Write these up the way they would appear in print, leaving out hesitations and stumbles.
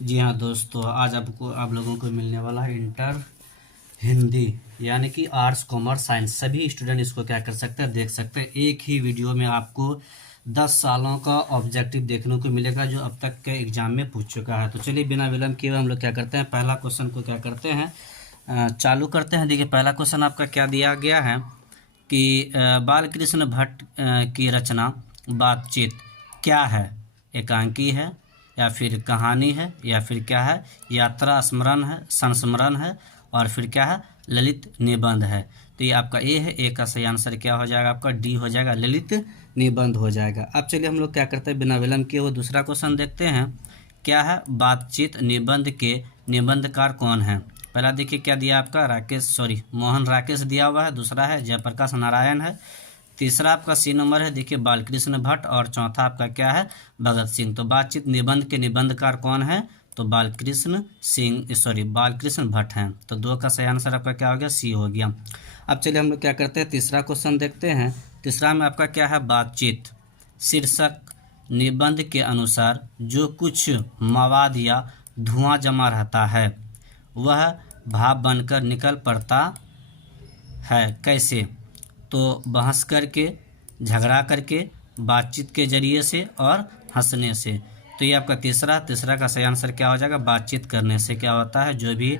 जी हाँ दोस्तों, आज आप लोगों को मिलने वाला है इंटर हिंदी, यानी कि आर्ट्स कॉमर्स साइंस सभी स्टूडेंट इसको क्या कर सकते हैं, देख सकते हैं। एक ही वीडियो में आपको 10 सालों का ऑब्जेक्टिव देखने को मिलेगा जो अब तक के एग्जाम में पूछ चुका है। तो चलिए बिना विलंब किए हम लोग क्या करते हैं, पहला क्वेश्चन को क्या करते हैं, चालू करते हैं। देखिए पहला क्वेश्चन आपका क्या दिया गया है कि बाल कृष्ण भट्ट की रचना बातचीत क्या है। एकांकी है, या फिर कहानी है, या फिर क्या है, यात्रा स्मरण है, संस्मरण है, और फिर क्या है, ललित निबंध है। तो ये आपका ए है। ए का सही आंसर क्या हो जाएगा, आपका डी हो जाएगा, ललित निबंध हो जाएगा। अब चलिए हम लोग क्या करते हैं, बिना विलंब किए वो दूसरा क्वेश्चन देखते हैं। क्या है, बातचीत निबंध के निबंधकार कौन है। पहला देखिए क्या दिया आपका, मोहन राकेश दिया हुआ है। दूसरा है जयप्रकाश नारायण है। तीसरा आपका सी नंबर है, देखिए बालकृष्ण भट्ट। और चौथा आपका क्या है, भगत सिंह। तो बातचीत निबंध के निबंधकार कौन है, तो बालकृष्ण भट्ट हैं। तो दो का सही आंसर आपका क्या हो गया, सी हो गया। अब चलिए हम लोग क्या करते हैं, तीसरा क्वेश्चन देखते हैं। तीसरा में आपका क्या है, बातचीत शीर्षक निबंध के अनुसार जो कुछ मवाद या धुआं जमा रहता है वह भाप बनकर निकल पड़ता है। कैसे, तो बहस करके, झगड़ा करके, बातचीत के जरिए से और हंसने से। तो ये आपका तीसरा का सही आंसर क्या हो जाएगा, बातचीत करने से क्या होता है, जो भी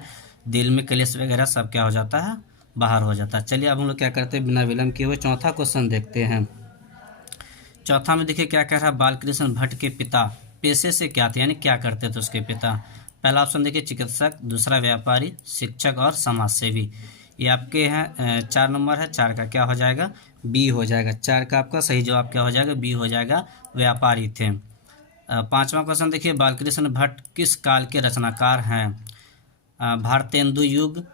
दिल में क्लेश वगैरह सब क्या हो जाता है, बाहर हो जाता है। चलिए अब हम लोग क्या करते हैं, बिना विलंब किए हुए चौथा क्वेश्चन देखते हैं। चौथा में देखिए क्या कह रहा है, बालकृष्ण भट्ट के पिता पेशे से क्या थे, यानी क्या करते थे उसके पिता। पहला ऑप्शन देखिए चिकित्सक, दूसरा व्यापारी, शिक्षक और समाज सेवी। ये आपके हैं 4 नंबर है। 4 का क्या हो जाएगा, बी हो जाएगा। 4 का आपका सही जवाब क्या हो जाएगा, बी हो जाएगा, व्यापारी थे। पांचवा क्वेश्चन देखिए, बालकृष्ण भट्ट किस काल के रचनाकार हैं। भारतेंदु युग,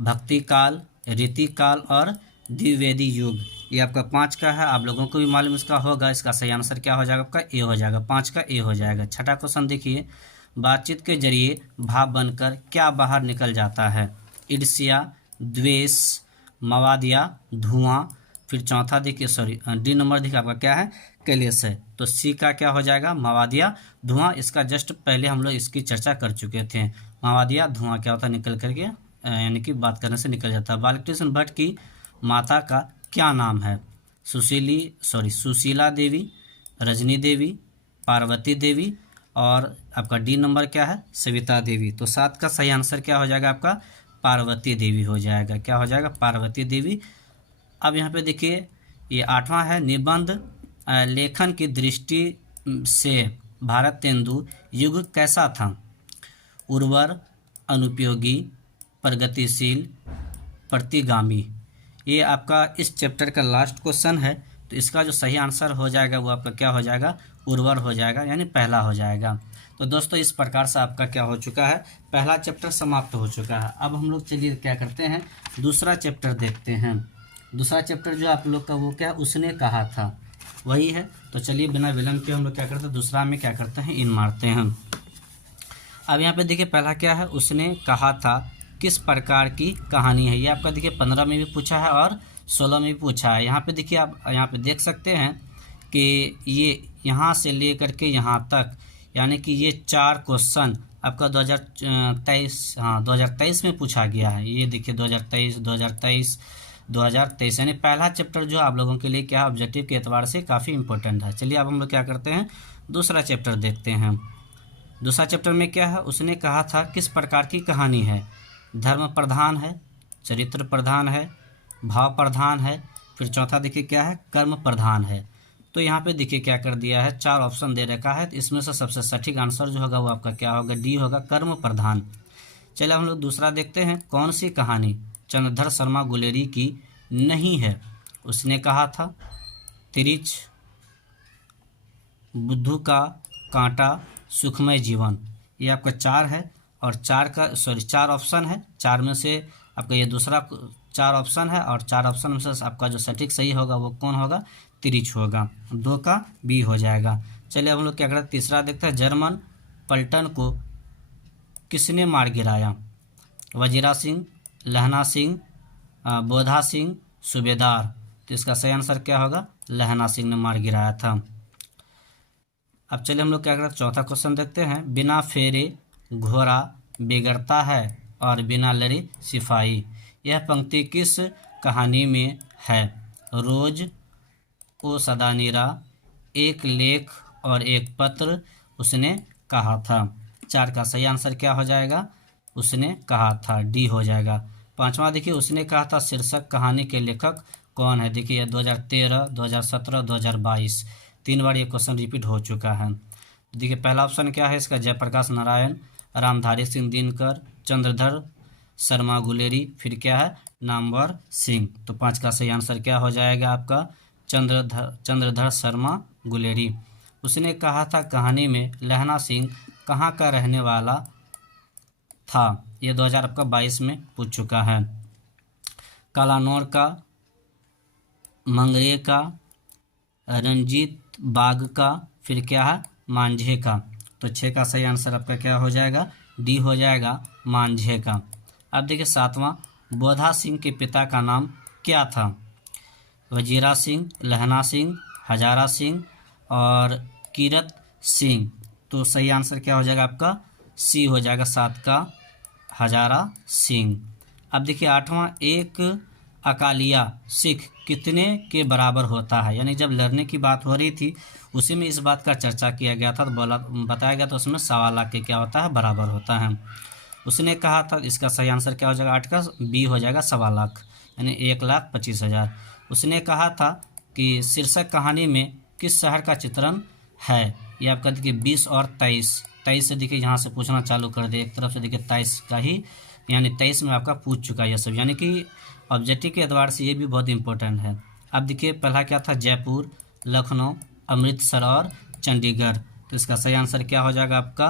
भक्ति काल, रीति काल और द्विवेदी युग। ये आपका 5 का है, आप लोगों को भी मालूम इसका होगा। इसका सही आंसर क्या हो जाएगा, आपका ए हो जाएगा। 5 का ए हो जाएगा। छठा क्वेश्चन देखिए, बातचीत के जरिए भाव बनकर क्या बाहर निकल जाता है। ईर्ष्या, द्वेष, मवाद या धुआं। फिर चौथा देखिए डी नंबर देखिए आपका क्या है, क्लेश है। तो सी का क्या हो जाएगा, मवाद या धुआं। इसका जस्ट पहले हम लोग इसकी चर्चा कर चुके थे। मवाद या धुआं क्या होता है, निकल करके यानी कि बात करने से निकल जाता है। बालकृष्ण भट्ट की माता का क्या नाम है। सुशीला देवी, रजनी देवी, पार्वती देवी, और आपका डी नंबर क्या है, सविता देवी। तो 7 का सही आंसर क्या हो जाएगा, आपका पार्वती देवी हो जाएगा। क्या हो जाएगा, पार्वती देवी। अब यहाँ पे देखिए ये 8वां है, निबंध लेखन की दृष्टि से भारतेंदु युग कैसा था। उर्वर, अनुपयोगी, प्रगतिशील, प्रतिगामी। ये आपका इस चैप्टर का लास्ट क्वेश्चन है। तो इसका जो सही आंसर हो जाएगा वो आपका क्या हो जाएगा, उर्वर हो जाएगा, यानी पहला हो जाएगा। तो दोस्तों इस प्रकार से आपका क्या हो चुका है, पहला चैप्टर समाप्त हो चुका है। अब हम लोग चलिए क्या करते हैं, दूसरा चैप्टर देखते हैं। दूसरा चैप्टर जो आप लोग का वो क्या, उसने कहा था, वही है। तो चलिए बिना विलंब के हम लोग क्या करते हैं, दूसरा में क्या करते हैं, इन मारते हैं। अब यहाँ पे देखिए पहला क्या है, उसने कहा था किस प्रकार की कहानी है। ये आपका देखिए 15 में भी पूछा है और 16 में भी पूछा है। यहाँ पे देखिए आप यहाँ पे देख सकते हैं कि ये यहाँ से ले करके यहाँ तक, यानी कि ये 4 क्वेश्चन आपका 2023 में पूछा गया है। ये देखिए 2023 यानी पहला चैप्टर जो आप लोगों के लिए क्या है, ऑब्जेक्टिव के एतबार से काफ़ी इंपॉर्टेंट है। चलिए अब हम लोग क्या करते हैं, दूसरा चैप्टर देखते हैं। दूसरा चैप्टर में क्या है, उसने कहा था किस प्रकार की कहानी है। धर्म प्रधान है, चरित्र प्रधान है, भाव प्रधान है, फिर चौथा देखिए क्या है, कर्म प्रधान है। तो यहाँ पे देखिए क्या कर दिया है, 4 ऑप्शन दे रखा है। तो इसमें से सबसे सटीक आंसर जो होगा वो आपका क्या होगा, डी होगा, कर्म प्रधान। चलिए हम लोग दूसरा देखते हैं, कौन सी कहानी चंद्रधर शर्मा गुलेरी की नहीं है। उसने कहा था तिरिच, बुद्धू का कांटा, सुखमय जीवन। ये आपका 4 है, और 4 ऑप्शन है। 4 में से आपका ये दूसरा 4 ऑप्शन है, और 4 ऑप्शन में से आपका जो सटीक सही होगा वो कौन होगा, तिरिच होगा। 2 का बी हो जाएगा। चलिए अब हम लोग क्या करते हैं, तीसरा देखते हैं, जर्मन पलटन को किसने मार गिराया। वजीरा सिंह, लहना सिंह, बोधा सिंह, सूबेदार। तो इसका सही आंसर क्या होगा, लहना सिंह ने मार गिराया था। अब चलिए हम लोग क्या करते हैं, चौथा क्वेश्चन देखते हैं। बिना फेरे घोड़ा बिगड़ता है और बिना लड़ी सिपाही। यह पंक्ति किस कहानी में है? रोज, ओ सदा नीरा, एक लेख और एक पत्र, उसने कहा था। 4 का सही आंसर क्या हो जाएगा? उसने कहा था, डी हो जाएगा। 5वां देखिए, उसने कहा था शीर्षक कहानी के लेखक कौन है? देखिए 2013, 2017, 2022 3 बार ये क्वेश्चन रिपीट हो चुका है। देखिए पहला ऑप्शन क्या है इसका? जयप्रकाश नारायण, रामधारी सिंह दिनकर, चंद्रधर शर्मा गुलेरी, फिर क्या है? नामवर सिंह। तो 5 का सही आंसर क्या हो जाएगा आपका? चंद्रधर शर्मा गुलेरी। उसने कहा था कहानी में लहना सिंह कहाँ का रहने वाला था? ये 2022 में पूछ चुका है। कालानौर का, मंगरे का, रंजीत बाग का, फिर क्या है? मांझे का। तो 6 का सही आंसर आपका क्या हो जाएगा? डी हो जाएगा, मांझे का। अब देखिए 7वां, बोधा सिंह के पिता का नाम क्या था? वजीरा सिंह, लहना सिंह, हजारा सिंह और कीरत सिंह। तो सही आंसर क्या हो जाएगा आपका? सी हो जाएगा, 7 का हजारा सिंह। अब देखिए 8वां, एक अकालिया सिख कितने के बराबर होता है? यानी जब लड़ने की बात हो रही थी उसी में इस बात का चर्चा किया गया था, तो बताया गया था उसमें 1.25 लाख के क्या होता है? बराबर होता है। उसने कहा था, इसका सही आंसर क्या हो जाएगा? 8 का बी हो जाएगा, 1.25 लाख, यानी 1,25,000। उसने कहा था कि शीर्षक कहानी में किस शहर का चित्रण है? ये आपका देखिए 20 और 23 से देखिए यहाँ से पूछना चालू कर दे, एक तरफ से देखिए 23 का ही, यानी 23 में आपका पूछ चुका है ये सब, यानी कि ऑब्जेक्टिव के एतबार से ये भी बहुत इंपॉर्टेंट है। अब देखिए पहला क्या था? जयपुर, लखनऊ, अमृतसर और चंडीगढ़। तो इसका सही आंसर क्या हो जाएगा आपका?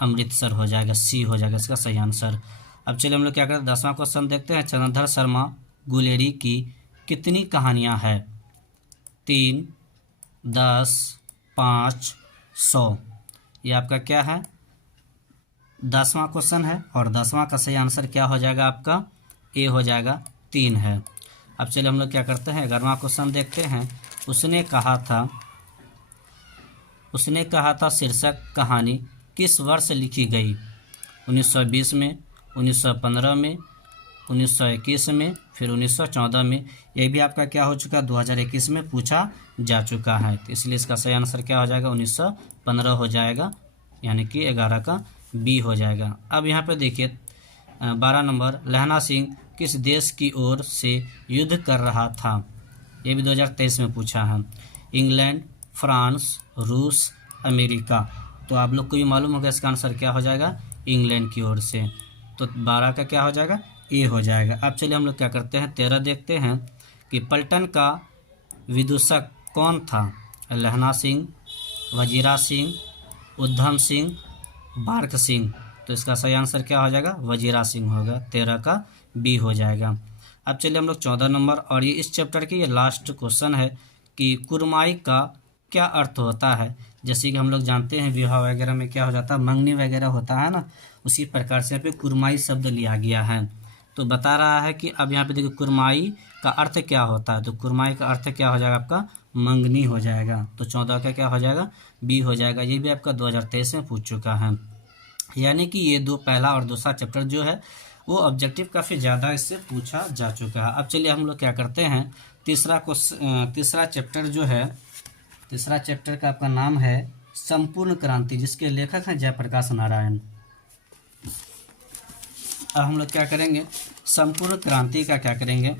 अमृतसर हो जाएगा, सी हो जाएगा इसका सही आंसर। अब चलिए हम लोग क्या करते हैं, 10वां क्वेश्चन देखते हैं। चंद्रधर शर्मा गुलेरी की कितनी कहानियाँ हैं? 3, 10, 5, 100। ये आपका क्या है? 10वां क्वेश्चन है और 10वां का सही आंसर क्या हो जाएगा आपका? ए हो जाएगा, 3 है। अब चलिए हम लोग क्या करते हैं, 11वां क्वेश्चन देखते हैं। उसने कहा था शीर्षक कहानी किस वर्ष लिखी गई? 1920 में, 1915 में, 1921 में, फिर 1914 में। यह भी आपका क्या हो चुका? 2021 में पूछा जा चुका है, तो इसलिए इसका सही आंसर क्या हो जाएगा? 1915 हो जाएगा, यानी कि 11 का बी हो जाएगा। अब यहाँ पे देखिए 12 नंबर, लहना सिंह किस देश की ओर से युद्ध कर रहा था? ये भी 2023 में पूछा है। इंग्लैंड, फ्रांस, रूस, अमेरिका। तो आप लोग को भी मालूम होगा इसका आंसर क्या हो जाएगा? इंग्लैंड की ओर से। तो 12 का क्या हो जाएगा? ए हो जाएगा। अब चलिए हम लोग क्या करते हैं, 13 देखते हैं कि पलटन का विदूषक कौन था? लहना सिंह, वजीरा सिंह, उधम सिंह, बार्क सिंह। तो इसका सही आंसर क्या हो जाएगा? वजीरा सिंह होगा, 13 का बी हो जाएगा। अब चलिए हम लोग 14 नंबर, और ये इस चैप्टर की ये लास्ट क्वेश्चन है कि कुरमाई का क्या अर्थ होता है? जैसे कि हम लोग जानते हैं विवाह वगैरह में क्या हो जाता है, मंगनी वगैरह होता है ना, उसी प्रकार से यहाँ पे कुरमाई शब्द लिया गया है। तो बता रहा है कि अब यहाँ पे देखिए कुरमाई का अर्थ क्या होता है, तो कुरमाई का अर्थ क्या हो जाएगा आपका? मंगनी हो जाएगा। तो 14 का क्या हो जाएगा? बी हो जाएगा। ये भी आपका 2023 में पूछ चुका है। यानी कि ये दो, पहला और दूसरा चैप्टर जो है वो ऑब्जेक्टिव काफ़ी ज़्यादा इससे पूछा जा चुका है। अब चलिए हम लोग क्या करते हैं, तीसरा चैप्टर जो है, तीसरा चैप्टर का आपका नाम है संपूर्ण क्रांति, जिसके लेखक हैं जयप्रकाश नारायण। अब हम लोग क्या करेंगे, संपूर्ण क्रांति का क्या करेंगे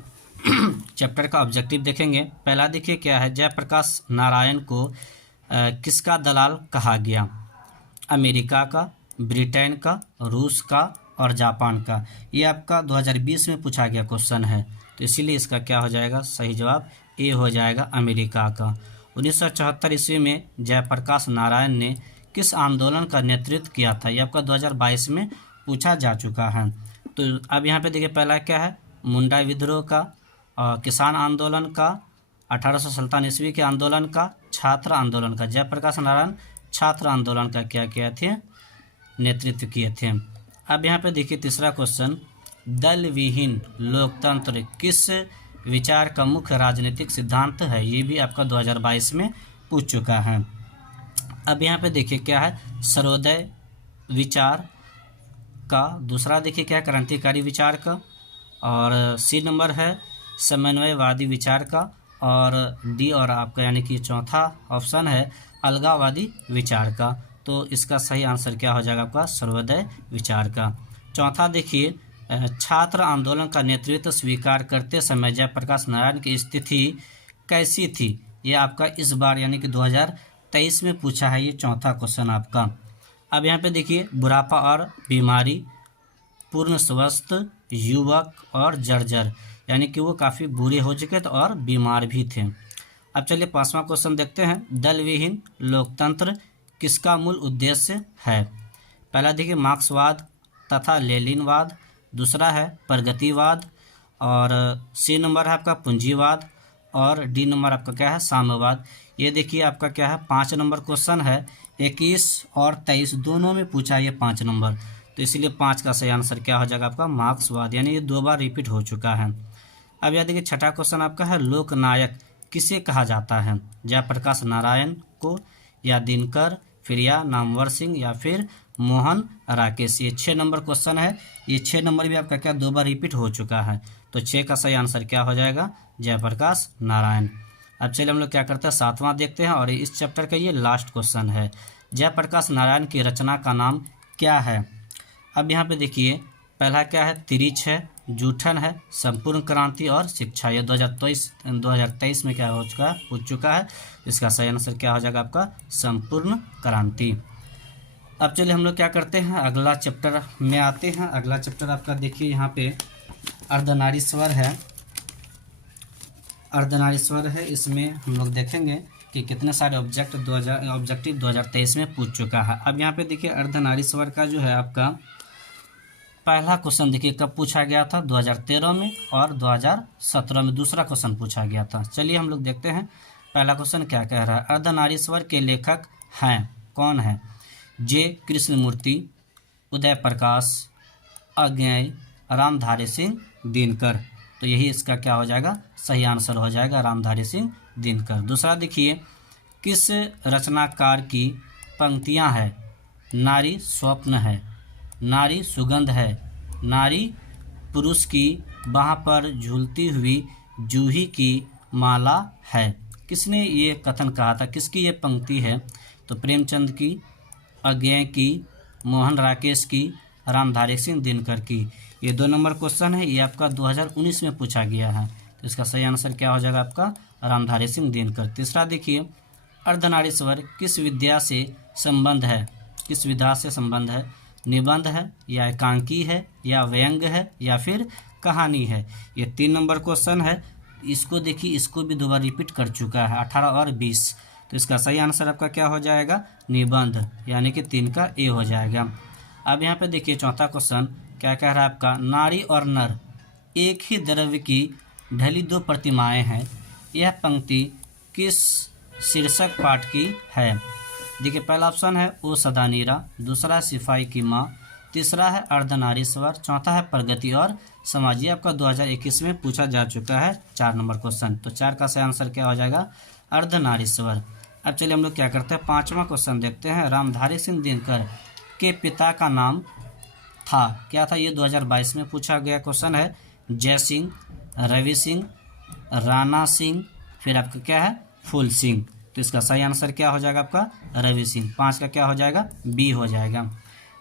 चैप्टर का ऑब्जेक्टिव देखेंगे। पहला देखिए क्या है, जयप्रकाश नारायण को किसका दलाल कहा गया? अमेरिका का, ब्रिटेन का, रूस का और जापान का। ये आपका 2020 में पूछा गया क्वेश्चन है, तो इसीलिए इसका क्या हो जाएगा? सही जवाब ए हो जाएगा, अमेरिका का। 1974 ईस्वी में जयप्रकाश नारायण ने किस आंदोलन का नेतृत्व किया था? ये आपका 2022 में पूछा जा चुका है। तो अब यहाँ पे देखिए पहला क्या है, मुंडा विद्रोह का, किसान आंदोलन का, 1857 ईस्वी के आंदोलन का, छात्र आंदोलन का। जयप्रकाश नारायण छात्र आंदोलन का क्या किए थे? नेतृत्व किए थे। अब यहाँ पे देखिए तीसरा क्वेश्चन, दल विहीन लोकतंत्र किस विचार का मुख्य राजनीतिक सिद्धांत है? ये भी आपका 2022 में पूछ चुका है। अब यहाँ पे देखिए क्या है, सर्वोदय विचार, का। दूसरा देखिए क्या है, क्रांतिकारी विचार का। और सी नंबर है समन्वयवादी विचार का। और डी और आपका यानी कि चौथा ऑप्शन है अलगाववादी विचार का। तो इसका सही आंसर क्या हो जाएगा आपका, सर्वोदय विचार का। चौथा देखिए, छात्र आंदोलन का नेतृत्व स्वीकार करते समय जयप्रकाश नारायण की स्थिति कैसी थी। ये आपका इस बार यानी कि 2023 में पूछा है ये चौथा क्वेश्चन आपका। अब यहाँ पे देखिए, बुढ़ापा और बीमारी, पूर्ण स्वस्थ, युवक और जर्जर, यानी कि वो काफ़ी बुरे हो चुके थे और बीमार भी थे। अब चलिए पांचवा क्वेश्चन देखते हैं, दल विहीन लोकतंत्र किसका मूल उद्देश्य है। पहला देखिए मार्क्सवाद तथा लेनिनवाद। दूसरा है प्रगतिवाद। और सी नंबर है आपका पूंजीवाद। और डी नंबर आपका क्या है, साम्यवाद। ये देखिए आपका क्या है, 5 नंबर क्वेश्चन है। 21 और 23 दोनों में पूछा है ये 5 नंबर, तो इसीलिए 5 का सही आंसर क्या हो जाएगा आपका, मार्क्सवाद, यानी ये 2 बार रिपीट हो चुका है। अब यह देखिए छठा क्वेश्चन आपका है, लोकनायक किसे कहा जाता है। जयप्रकाश नारायण को, या दिनकर, फिर या नामवर सिंह, या फिर मोहन राकेश। ये 6 नंबर क्वेश्चन है। ये 6 नंबर भी आपका क्या 2 बार रिपीट हो चुका है, तो 6 का सही आंसर क्या हो जाएगा, जयप्रकाश नारायण। अब चलिए हम लोग क्या करते हैं, 7वां देखते हैं। और इस चैप्टर का ये लास्ट क्वेश्चन है, जयप्रकाश नारायण की रचना का नाम क्या है। अब यहाँ पे देखिए, पहला क्या है, तिरिच है, जूठन है, संपूर्ण क्रांति और शिक्षा। ये 2023 में क्या हो चुका है, पूछ चुका है। इसका सही आंसर क्या हो जाएगा आपका, संपूर्ण क्रांति। अब चलिए हम लोग क्या करते हैं, अगला चैप्टर में आते हैं। अगला चैप्टर आपका देखिए यहाँ पे अर्धनारीश्वर है। अर्धनारीश्वर है, इसमें हम लोग देखेंगे कि कितने सारे ऑब्जेक्टिव 2023 में पूछ चुका है। अब यहाँ पे देखिए अर्धनारीश्वर का जो है आपका पहला क्वेश्चन देखिए कब पूछा गया था, 2013 में, और 2017 में दूसरा क्वेश्चन पूछा गया था। चलिए हम लोग देखते हैं पहला क्वेश्चन क्या कह रहा है। अर्धनारीश्वर के लेखक हैं, कौन है। जे कृष्णमूर्ति, उदय प्रकाश, अज्ञेय, रामधारी सिंह दिनकर। तो यही इसका क्या हो जाएगा, सही आंसर हो जाएगा, रामधारी सिंह दिनकर। दूसरा देखिए, किस रचनाकार की पंक्तियां हैं, नारी स्वप्न है, नारी सुगंध है, नारी पुरुष की बाह पर झूलती हुई जूही की माला है। किसने ये कथन कहा था, किसकी ये पंक्ति है, तो प्रेमचंद की, अज्ञेय की, मोहन राकेश की, रामधारी सिंह दिनकर की। ये 2 नंबर क्वेश्चन है, ये आपका 2019 में पूछा गया है, तो इसका सही आंसर क्या हो जाएगा आपका, रामधारी सिंह दिनकर। तीसरा देखिए, अर्धनारीश्वर किस विद्या से संबंध है, किस विधा से संबंध है, निबंध है, या एकांकी है, या व्यंग है, या फिर कहानी है। ये 3 नंबर क्वेश्चन है। इसको देखिए, इसको भी 2 बार रिपीट कर चुका है, 18 और 20। तो इसका सही आंसर आपका क्या हो जाएगा, निबंध, यानी कि 3 का ए हो जाएगा। अब यहाँ पे देखिए चौथा क्वेश्चन क्या कह रहा है आपका, नारी और नर एक ही द्रव्य की ढली 2 प्रतिमाएं हैं, यह पंक्ति किस शीर्षक पाठ की है। देखिए पहला ऑप्शन है ओ सदानीरा, दूसरा है सिपाही की माँ, तीसरा है अर्धनारीश्वर, चौथा है प्रगति और समाज। ये आपका 2021 में पूछा जा चुका है, 4 नंबर क्वेश्चन। तो 4 का सही आंसर क्या हो जाएगा, अर्धनारीश्वर। अब चलिए हम लोग क्या करते हैं, 5वां क्वेश्चन देखते हैं। रामधारी सिंह दिनकर के पिता का नाम था, क्या था, ये 2022 में पूछा गया क्वेश्चन है। जय सिंह, रवि सिंह, राणा सिंह, फिर आपका क्या है, फूल सिंह। तो इसका सही आंसर क्या हो जाएगा आपका, रवि सिंह। 5 का क्या हो जाएगा, बी हो जाएगा।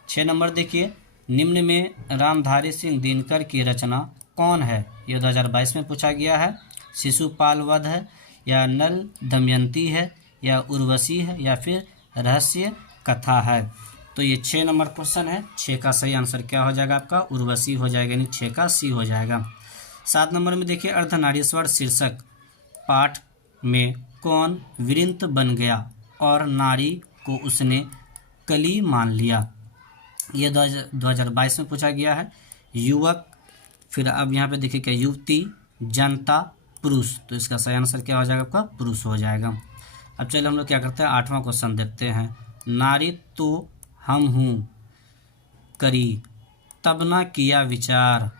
6 नंबर देखिए, निम्न में रामधारी सिंह दिनकर की रचना कौन है, ये 2022 में पूछा गया है। शिशुपाल वध है, या नल दमयंती है, या उर्वशी है, या फिर रहस्य कथा है। तो ये 6 नंबर क्वेश्चन है। 6 का सही आंसर क्या हो जाएगा आपका, उर्वशी हो जाएगा, यानी 6 का सी हो जाएगा। 7 नंबर में देखिए, अर्धनारीश्वर शीर्षक पाठ में कौन वृंत बन गया और नारी को उसने कली मान लिया। ये 2022 में पूछा गया है। युवक, फिर अब यहाँ पे देखिए क्या, युवती, जनता, पुरुष। तो इसका सही आंसर क्या हो जाएगा आपका, पुरुष हो जाएगा। अब चलिए हम लोग क्या करते हैं, 8वां क्वेश्चन देखते हैं। नारी तो हम हूँ करी, तब ना किया विचार,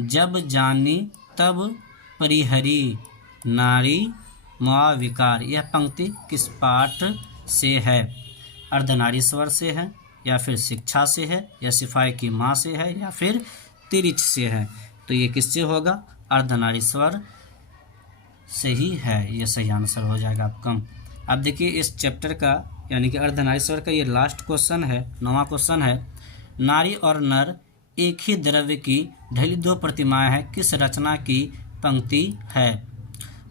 जब जानी तब परिहरी, नारी माँ विकार। यह पंक्ति किस पाठ से है, अर्धनारीश्वर से है, या फिर शिक्षा से है, या सिपाही की माँ से है, या फिर तिरिच से है। तो ये किससे होगा? अर्धनारीश्वर से ही है, ये सही आंसर हो जाएगा आपका। अब देखिए इस चैप्टर का यानी कि अर्धनारीश्वर का ये लास्ट क्वेश्चन है, 9वां क्वेश्चन है। नारी और नर एक ही द्रव्य की ढली दो प्रतिमाएं हैं, किस रचना की पंक्ति है?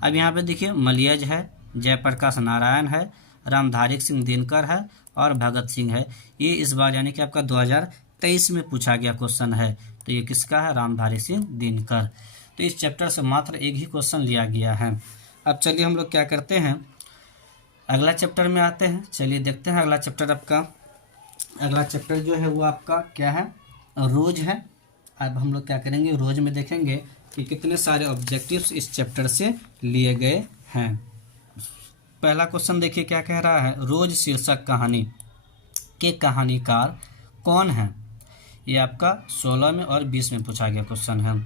अब यहाँ पे देखिए मलयज है, जयप्रकाश नारायण है, रामधारी सिंह दिनकर है और भगत सिंह है। ये इस बार यानी कि आपका 2023 में पूछा गया क्वेश्चन है। तो ये किसका है? रामधारी सिंह दिनकर। तो इस चैप्टर से मात्र एक ही क्वेश्चन लिया गया है। अब चलिए हम लोग क्या करते हैं, अगला चैप्टर में आते हैं। चलिए देखते हैं अगला चैप्टर आपका। अगला चैप्टर जो है वो आपका क्या है? रोज है। अब हम लोग क्या करेंगे, रोज में देखेंगे कि कितने सारे ऑब्जेक्टिव्स इस चैप्टर से लिए गए हैं। पहला क्वेश्चन देखिए क्या कह रहा है, रोज शीर्षक कहानी के कहानीकार कौन है? ये आपका 16 में और 20 में पूछा गया क्वेश्चन है।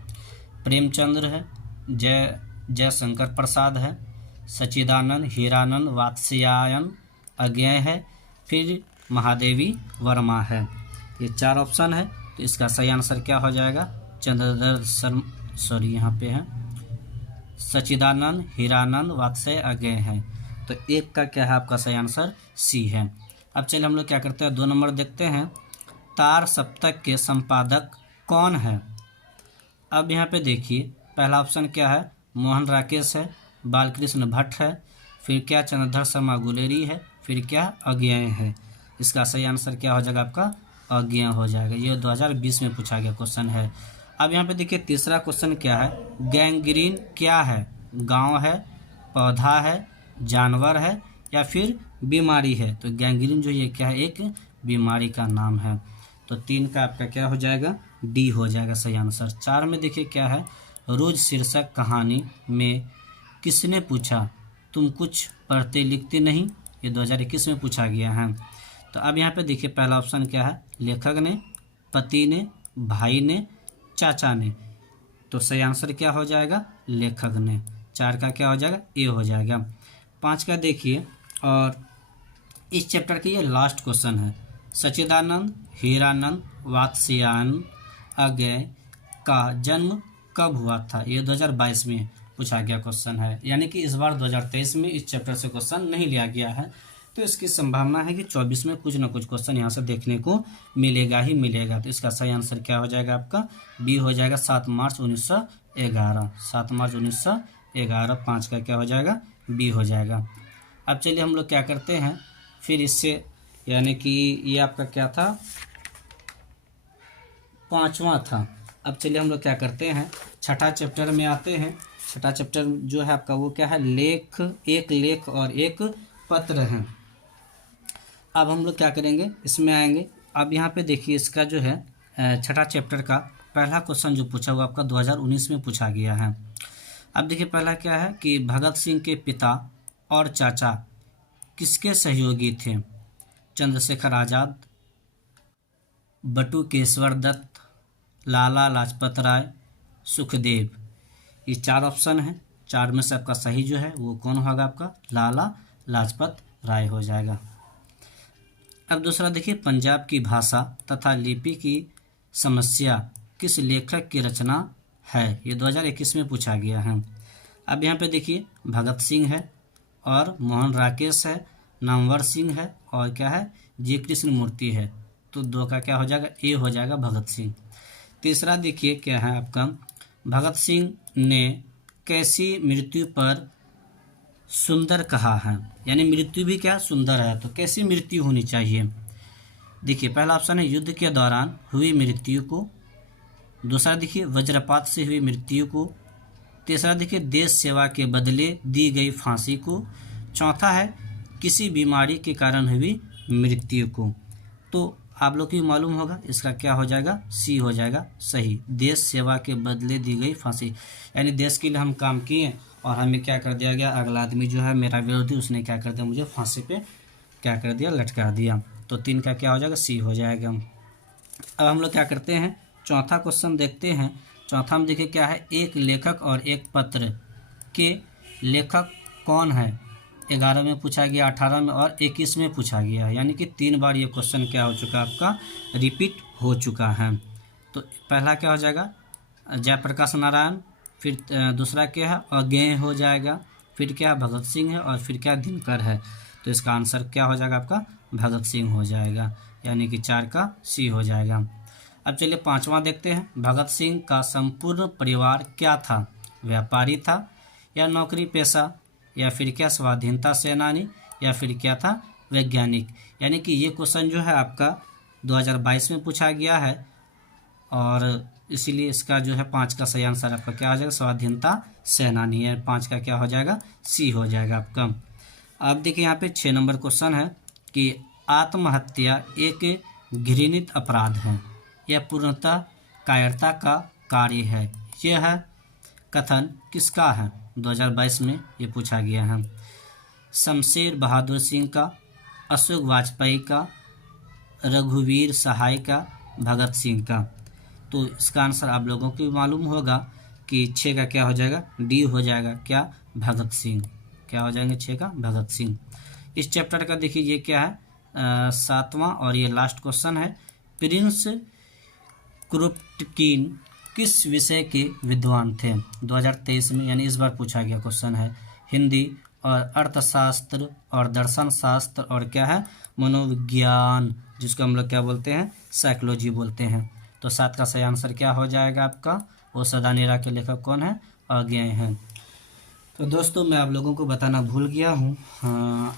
प्रेमचंद्र है, जयशंकर प्रसाद है, सच्चिदानंद, हीरानंद, वात्स्यायन, अज्ञेय है, फिर महादेवी वर्मा है। ये 4 ऑप्शन है। तो इसका सही आंसर क्या हो जाएगा? यहाँ पे है सच्चिदानंद, हीरानंद, वात्स्याय, अज्ञेय है। तो एक का क्या है आपका सही आंसर? सी है। अब चलिए हम लोग क्या करते हैं, 2 नंबर देखते हैं। तार सप्तक के संपादक कौन है? अब यहाँ पे देखिए पहला ऑप्शन क्या है? मोहन राकेश है, बालकृष्ण भट्ट है, फिर क्या चंद्रधर शर्मा गुलेरी है, फिर क्या अज्ञेय है। इसका सही आंसर क्या हो जाएगा आपका? अज्ञेय हो जाएगा। ये 2020 में पूछा गया क्वेश्चन है। अब यहाँ पे देखिए तीसरा क्वेश्चन क्या है, गैंग्रीन क्या है? गाँव है, पौधा है, जानवर है, या फिर बीमारी है? तो गैंग्रीन जो ये क्या है? एक बीमारी का नाम है। तो 3 का आपका क्या हो जाएगा? डी हो जाएगा सही आंसर। 4 में देखिए क्या है, रोज शीर्षक कहानी में किसने पूछा तुम कुछ पढ़ते लिखते नहीं? ये 2021 में पूछा गया है। तो अब यहाँ पे देखिए पहला ऑप्शन क्या है, लेखक ने, पति ने, भाई ने, चाचा ने। तो सही आंसर क्या हो जाएगा? लेखक ने। 4 का क्या हो जाएगा? ए हो जाएगा। 5 का देखिए, और इस चैप्टर की ये लास्ट क्वेश्चन है, सच्चिदानंद, हीरानंद, वात्स्यायन, अज्ञेय का जन्म कब हुआ था? ये 2022 में पूछा गया क्वेश्चन है, यानी कि इस बार 2023 में इस चैप्टर से क्वेश्चन नहीं लिया गया है। तो इसकी संभावना है कि 24 में कुछ ना कुछ क्वेश्चन यहाँ से देखने को मिलेगा ही मिलेगा। तो इसका सही आंसर क्या हो जाएगा आपका? बी हो जाएगा, 7 मार्च 1911। 7 मार्च 1911। 5 का क्या हो जाएगा? बी हो जाएगा। अब चलिए हम लोग क्या करते हैं फिर इससे, यानी कि ये आपका क्या था? 5वां था। अब चलिए हम लोग क्या करते हैं, छठा चैप्टर में आते हैं। छठा चैप्टर जो है आपका वो क्या है? लेख, एक लेख और एक पत्र है। अब हम लोग क्या करेंगे, इसमें आएंगे। अब यहाँ पे देखिए इसका जो है छठा चैप्टर का पहला क्वेश्चन जो पूछा हुआ आपका 2019 में पूछा गया है। अब देखिए पहला क्या है कि भगत सिंह के पिता और चाचा किसके सहयोगी थे? चंद्रशेखर आज़ाद, बटुकेश्वर दत्त, लाला लाजपत राय, सुखदेव। ये 4 ऑप्शन हैं। 4 में से आपका सही जो है वो कौन होगा? आपका लाला लाजपत राय हो जाएगा। अब दूसरा देखिए, पंजाब की भाषा तथा लिपि की समस्या किस लेखक की रचना है? ये 2021 में पूछा गया है। अब यहाँ पे देखिए भगत सिंह है और मोहन राकेश है, नामवर सिंह है और क्या है? जी कृष्ण मूर्ति है। तो 2 का क्या हो जाएगा? ए हो जाएगा, भगत सिंह। तीसरा देखिए क्या है आपका, भगत सिंह ने कैसी मृत्यु पर सुंदर कहा है? यानी मृत्यु भी क्या सुंदर है, तो कैसी मृत्यु होनी चाहिए? देखिए पहला ऑप्शन है युद्ध के दौरान हुई मृत्यु को, दूसरा देखिए वज्रपात से हुई मृत्यु को, तीसरा देखिए देश सेवा के बदले दी गई फांसी को, चौथा है किसी बीमारी के कारण हुई मृत्यु को। तो आप लोग को मालूम होगा इसका क्या हो जाएगा? सी हो जाएगा सही, देश सेवा के बदले दी गई फांसी। यानी देश के लिए हम काम किए और हमें क्या कर दिया गया, अगला आदमी जो है मेरा विरोधी, उसने क्या कर दिया, मुझे फांसी पे क्या कर दिया, लटका दिया। तो 3 का क्या हो जाएगा? सी हो जाएगा। अब हम लोग क्या करते हैं, चौथा क्वेश्चन देखते हैं। चौथा में देखिए क्या है, एक लेखक और एक पत्र के लेखक कौन है? 11 में पूछा गया, 18 में और 21 में पूछा गया है, यानी कि 3 बार ये क्वेश्चन क्या हो चुका है, आपका रिपीट हो चुका है। तो पहला क्या हो जाएगा, जयप्रकाश नारायण, फिर दूसरा क्या है, अज्ञेय हो जाएगा, फिर क्या है, भगत सिंह है, और फिर क्या, दिनकर है। तो इसका आंसर क्या हो जाएगा, आपका भगत सिंह हो जाएगा, यानी कि 4 का सी हो जाएगा। अब चलिए 5वां देखते हैं। भगत सिंह का संपूर्ण परिवार क्या था, व्यापारी था, या नौकरी पेशा, या फिर क्या, स्वाधीनता सेनानी, या फिर क्या था, वैज्ञानिक। यानी कि ये क्वेश्चन जो है आपका 2022 में पूछा गया है, और इसीलिए इसका जो है 5 का सही आंसर आपका क्या हो जाएगा, स्वाधीनता सेनानी है। 5 का क्या हो जाएगा, सी हो जाएगा आपका। अब देखिए यहाँ पे 6 नंबर क्वेश्चन है कि आत्महत्या एक घृणित अपराध है, यह पूर्णतः कायरता का कार्य है। यह कथन किसका है, 2022 में ये पूछा गया है। शमशेर बहादुर सिंह का, अशोक वाजपेयी का, रघुवीर सहाय का, भगत सिंह का। तो इसका आंसर आप लोगों को भी मालूम होगा कि 6 का क्या हो जाएगा, डी हो जाएगा, क्या, भगत सिंह। क्या हो जाएंगे 6 का, भगत सिंह। इस चैप्टर का देखिए ये क्या है, 7वां और ये लास्ट क्वेश्चन है। प्रिंस क्रुप्टकिन किस विषय के विद्वान थे, 2023 में, यानी इस बार पूछा गया क्वेश्चन है। हिंदी और अर्थशास्त्र और दर्शन शास्त्र और क्या है, मनोविज्ञान, जिसको हम लोग क्या बोलते हैं, साइकोलॉजी बोलते हैं। तो 7 का सही आंसर क्या हो जाएगा आपका, वो सदानेरा के लेखक कौन है, अज्ञेय हैं। तो दोस्तों मैं आप लोगों को बताना भूल गया हूँ,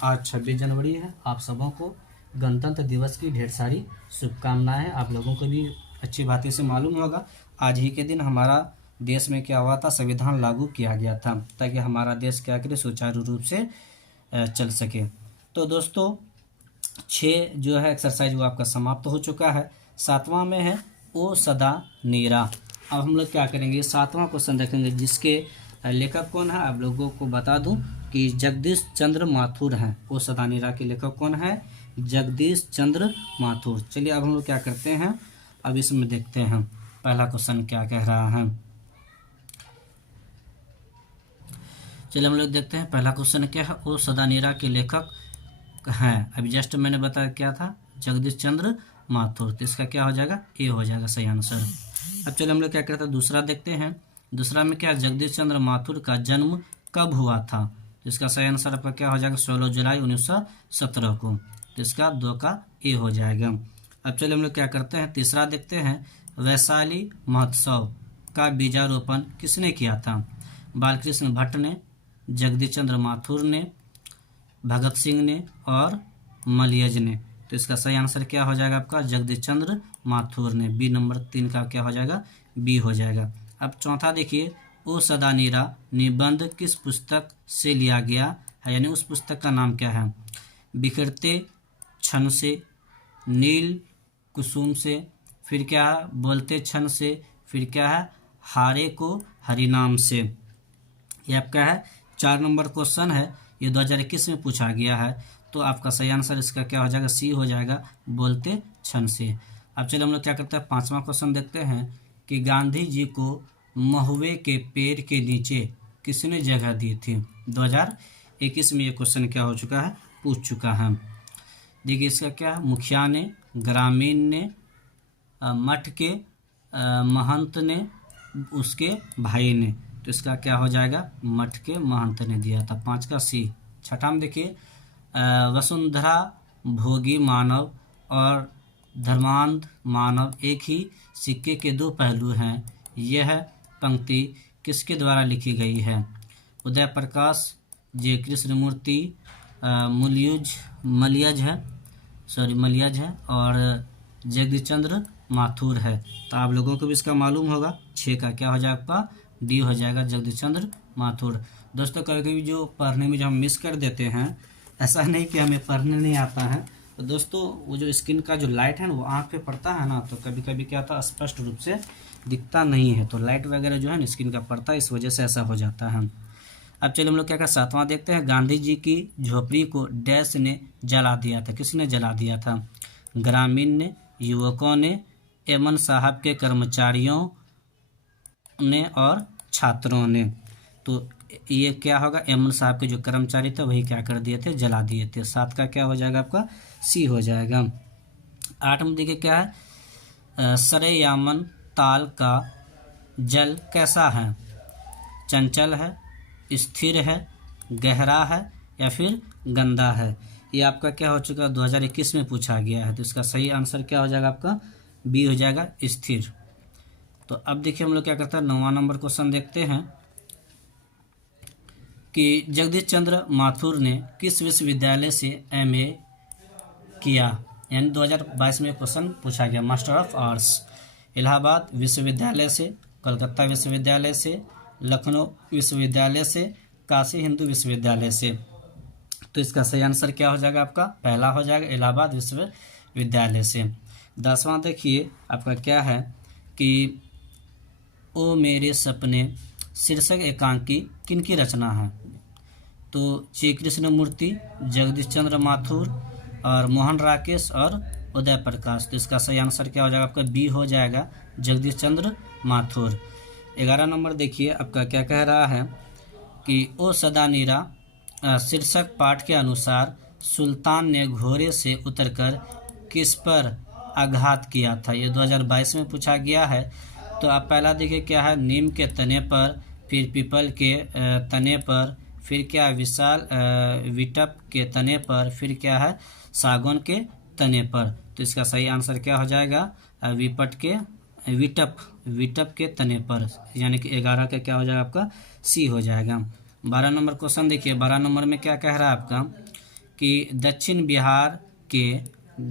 आज 26 जनवरी है। आप सबों को गणतंत्र दिवस की ढेर सारी शुभकामनाएं। आप लोगों को भी अच्छी बातें से मालूम होगा, आज ही के दिन हमारा देश में क्या हुआ था, संविधान लागू किया गया था, ताकि हमारा देश क्या करे, सुचारू रूप से चल सके। तो दोस्तों 6 जो है एक्सरसाइज वो आपका समाप्त हो चुका है। 7वां में है ओ सदा नीरा। अब हम लोग क्या करेंगे, 7वां क्वेश्चन देखेंगे, जिसके लेखक कौन है आप लोगों को बता दूं कि जगदीश चंद्र माथुर हैं। ओ सदा नीरा के लेखक कौन है, जगदीश चंद्र माथुर। चलिए अब हम लोग क्या करते हैं, अब इसमें देखते हैं पहला क्वेश्चन क्या कह रहा है। चलिए हम लोग देखते हैं पहला क्वेश्चन क्या है, ओ सदा नीरा के लेखक हैं, अभी जस्ट मैंने बताया क्या था, जगदीश चंद्र माथुर। तो इसका क्या हो जाएगा, ए हो जाएगा सही आंसर। अब चलिए हम लोग क्या करते हैं, दूसरा देखते हैं। दूसरा में क्या, जगदीश चंद्र माथुर का जन्म कब हुआ था। तो इसका सही आंसर आपका क्या हो जाएगा, 16 जुलाई 1917 को। तो इसका 2 का ए हो जाएगा। अब चलिए हम लोग क्या करते हैं, तीसरा देखते हैं। वैशाली महोत्सव का बीजारोपण किसने किया था, बालकृष्ण भट्ट ने, जगदीश चंद्र माथुर ने, भगत सिंह ने और मलियज ने। तो इसका सही आंसर क्या हो जाएगा आपका, जगदीश चंद्र माथुर ने। बी नंबर 3 का क्या हो जाएगा, बी हो जाएगा। अब चौथा देखिए, ओ सदा नीरा निबंध किस पुस्तक से लिया गया है, यानी उस पुस्तक का नाम क्या है। बिखरते क्षण से, नील कुसुम से, फिर क्या है, बोलते क्षण से, फिर क्या है, हारे को हरिनाम से। ये आपका है 4 नंबर क्वेश्चन है, ये 2021 में पूछा गया है। तो आपका सही आंसर इसका क्या हो जाएगा, सी हो जाएगा, बोलते क्षण से। अब चलिए हम लोग क्या करते हैं, 5वां क्वेश्चन देखते हैं कि गांधी जी को महुए के पेड़ के नीचे किसने जगह दी थी। 2021 में ये क्वेश्चन क्या हो चुका है, पूछ चुका है। देखिए इसका क्या है, मुखिया ने, ग्रामीण ने, मठ के महंत ने, उसके भाई ने। तो इसका क्या हो जाएगा, मठ के महंत ने दिया था, 5 का सी। छठा में देखिए, वसुंधरा भोगी मानव और धर्मांध मानव एक ही सिक्के के 2 पहलू हैं, यह पंक्ति किसके द्वारा लिखी गई है। उदय प्रकाश, जे कृष्णमूर्ति, मलियज है और जगदीश चंद्र माथुर है। तो आप लोगों को भी इसका मालूम होगा, 6 का क्या हो जाएगा आपका, डी हो जाएगा, जगदीश चंद्र माथुर। दोस्तों कभी कभी जो पढ़ने में जो हम मिस कर देते हैं, ऐसा नहीं कि हमें पढ़ने नहीं आता है, तो दोस्तों वो जो स्किन का जो लाइट है ना, वो आँख पे पड़ता है ना, तो कभी कभी क्या होता है, स्पष्ट रूप से दिखता नहीं है। तो लाइट वगैरह जो है ना स्किन का पड़ता है, इस वजह से ऐसा हो जाता है। अब चलिए हम लोग क्या 7वां देखते हैं। गांधी जी की झोपड़ी को डैश ने जला दिया था, किसने जला दिया था, ग्रामीण ने, युवकों ने, एमन साहब के कर्मचारियों ने और छात्रों ने। तो ये क्या होगा, एमन साहब के जो कर्मचारी थे वही क्या कर दिए थे, जला दिए थे। 7 का क्या हो जाएगा आपका, सी हो जाएगा। 8 में देखिए क्या है, सरयामन ताल का जल कैसा है, चंचल है, स्थिर है, गहरा है या फिर गंदा है। ये आपका क्या हो चुका है, 2021 में पूछा गया है। तो इसका सही आंसर क्या हो जाएगा आपका, बी हो जाएगा, स्थिर। तो अब देखिए हम लोग क्या करते हैं, 9वां नंबर क्वेश्चन देखते हैं कि जगदीश चंद्र माथुर ने किस विश्वविद्यालय से एमए किया, यानी 2022 में क्वेश्चन पूछा गया। मास्टर ऑफ आर्ट्स इलाहाबाद विश्वविद्यालय से, कलकत्ता विश्वविद्यालय से, लखनऊ विश्वविद्यालय से, काशी हिंदू विश्वविद्यालय से। तो इसका सही आंसर क्या हो जाएगा आपका, पहला हो जाएगा, इलाहाबाद विश्वविद्यालय से। 10वां देखिए आपका क्या है कि ओ मेरे सपने शीर्षक एकांकी किनकी रचना है। तो श्री कृष्ण मूर्ति, जगदीश चंद्र माथुर और मोहन राकेश और उदय प्रकाश। तो इसका सही आंसर क्या हो जाएगा आपका, बी हो जाएगा, जगदीश चंद्र माथुर। 11 नंबर देखिए आपका क्या कह रहा है कि ओ सदा नीरा शीर्षक पाठ के अनुसार सुल्तान ने घोड़े से उतरकर किस पर आघात किया था। ये 2022 में पूछा गया है। तो आप पहला देखिए क्या है, नीम के तने पर, फिर पीपल के तने पर, फिर क्या विशाल विटप के तने पर, फिर क्या है सागौन के तने पर। तो इसका सही आंसर क्या हो जाएगा, विटप के तने पर, यानी कि 11 का क्या हो जाएगा आपका, सी हो जाएगा। 12 नंबर क्वेश्चन देखिए, 12 नंबर में क्या कह रहा है आपका कि दक्षिण बिहार के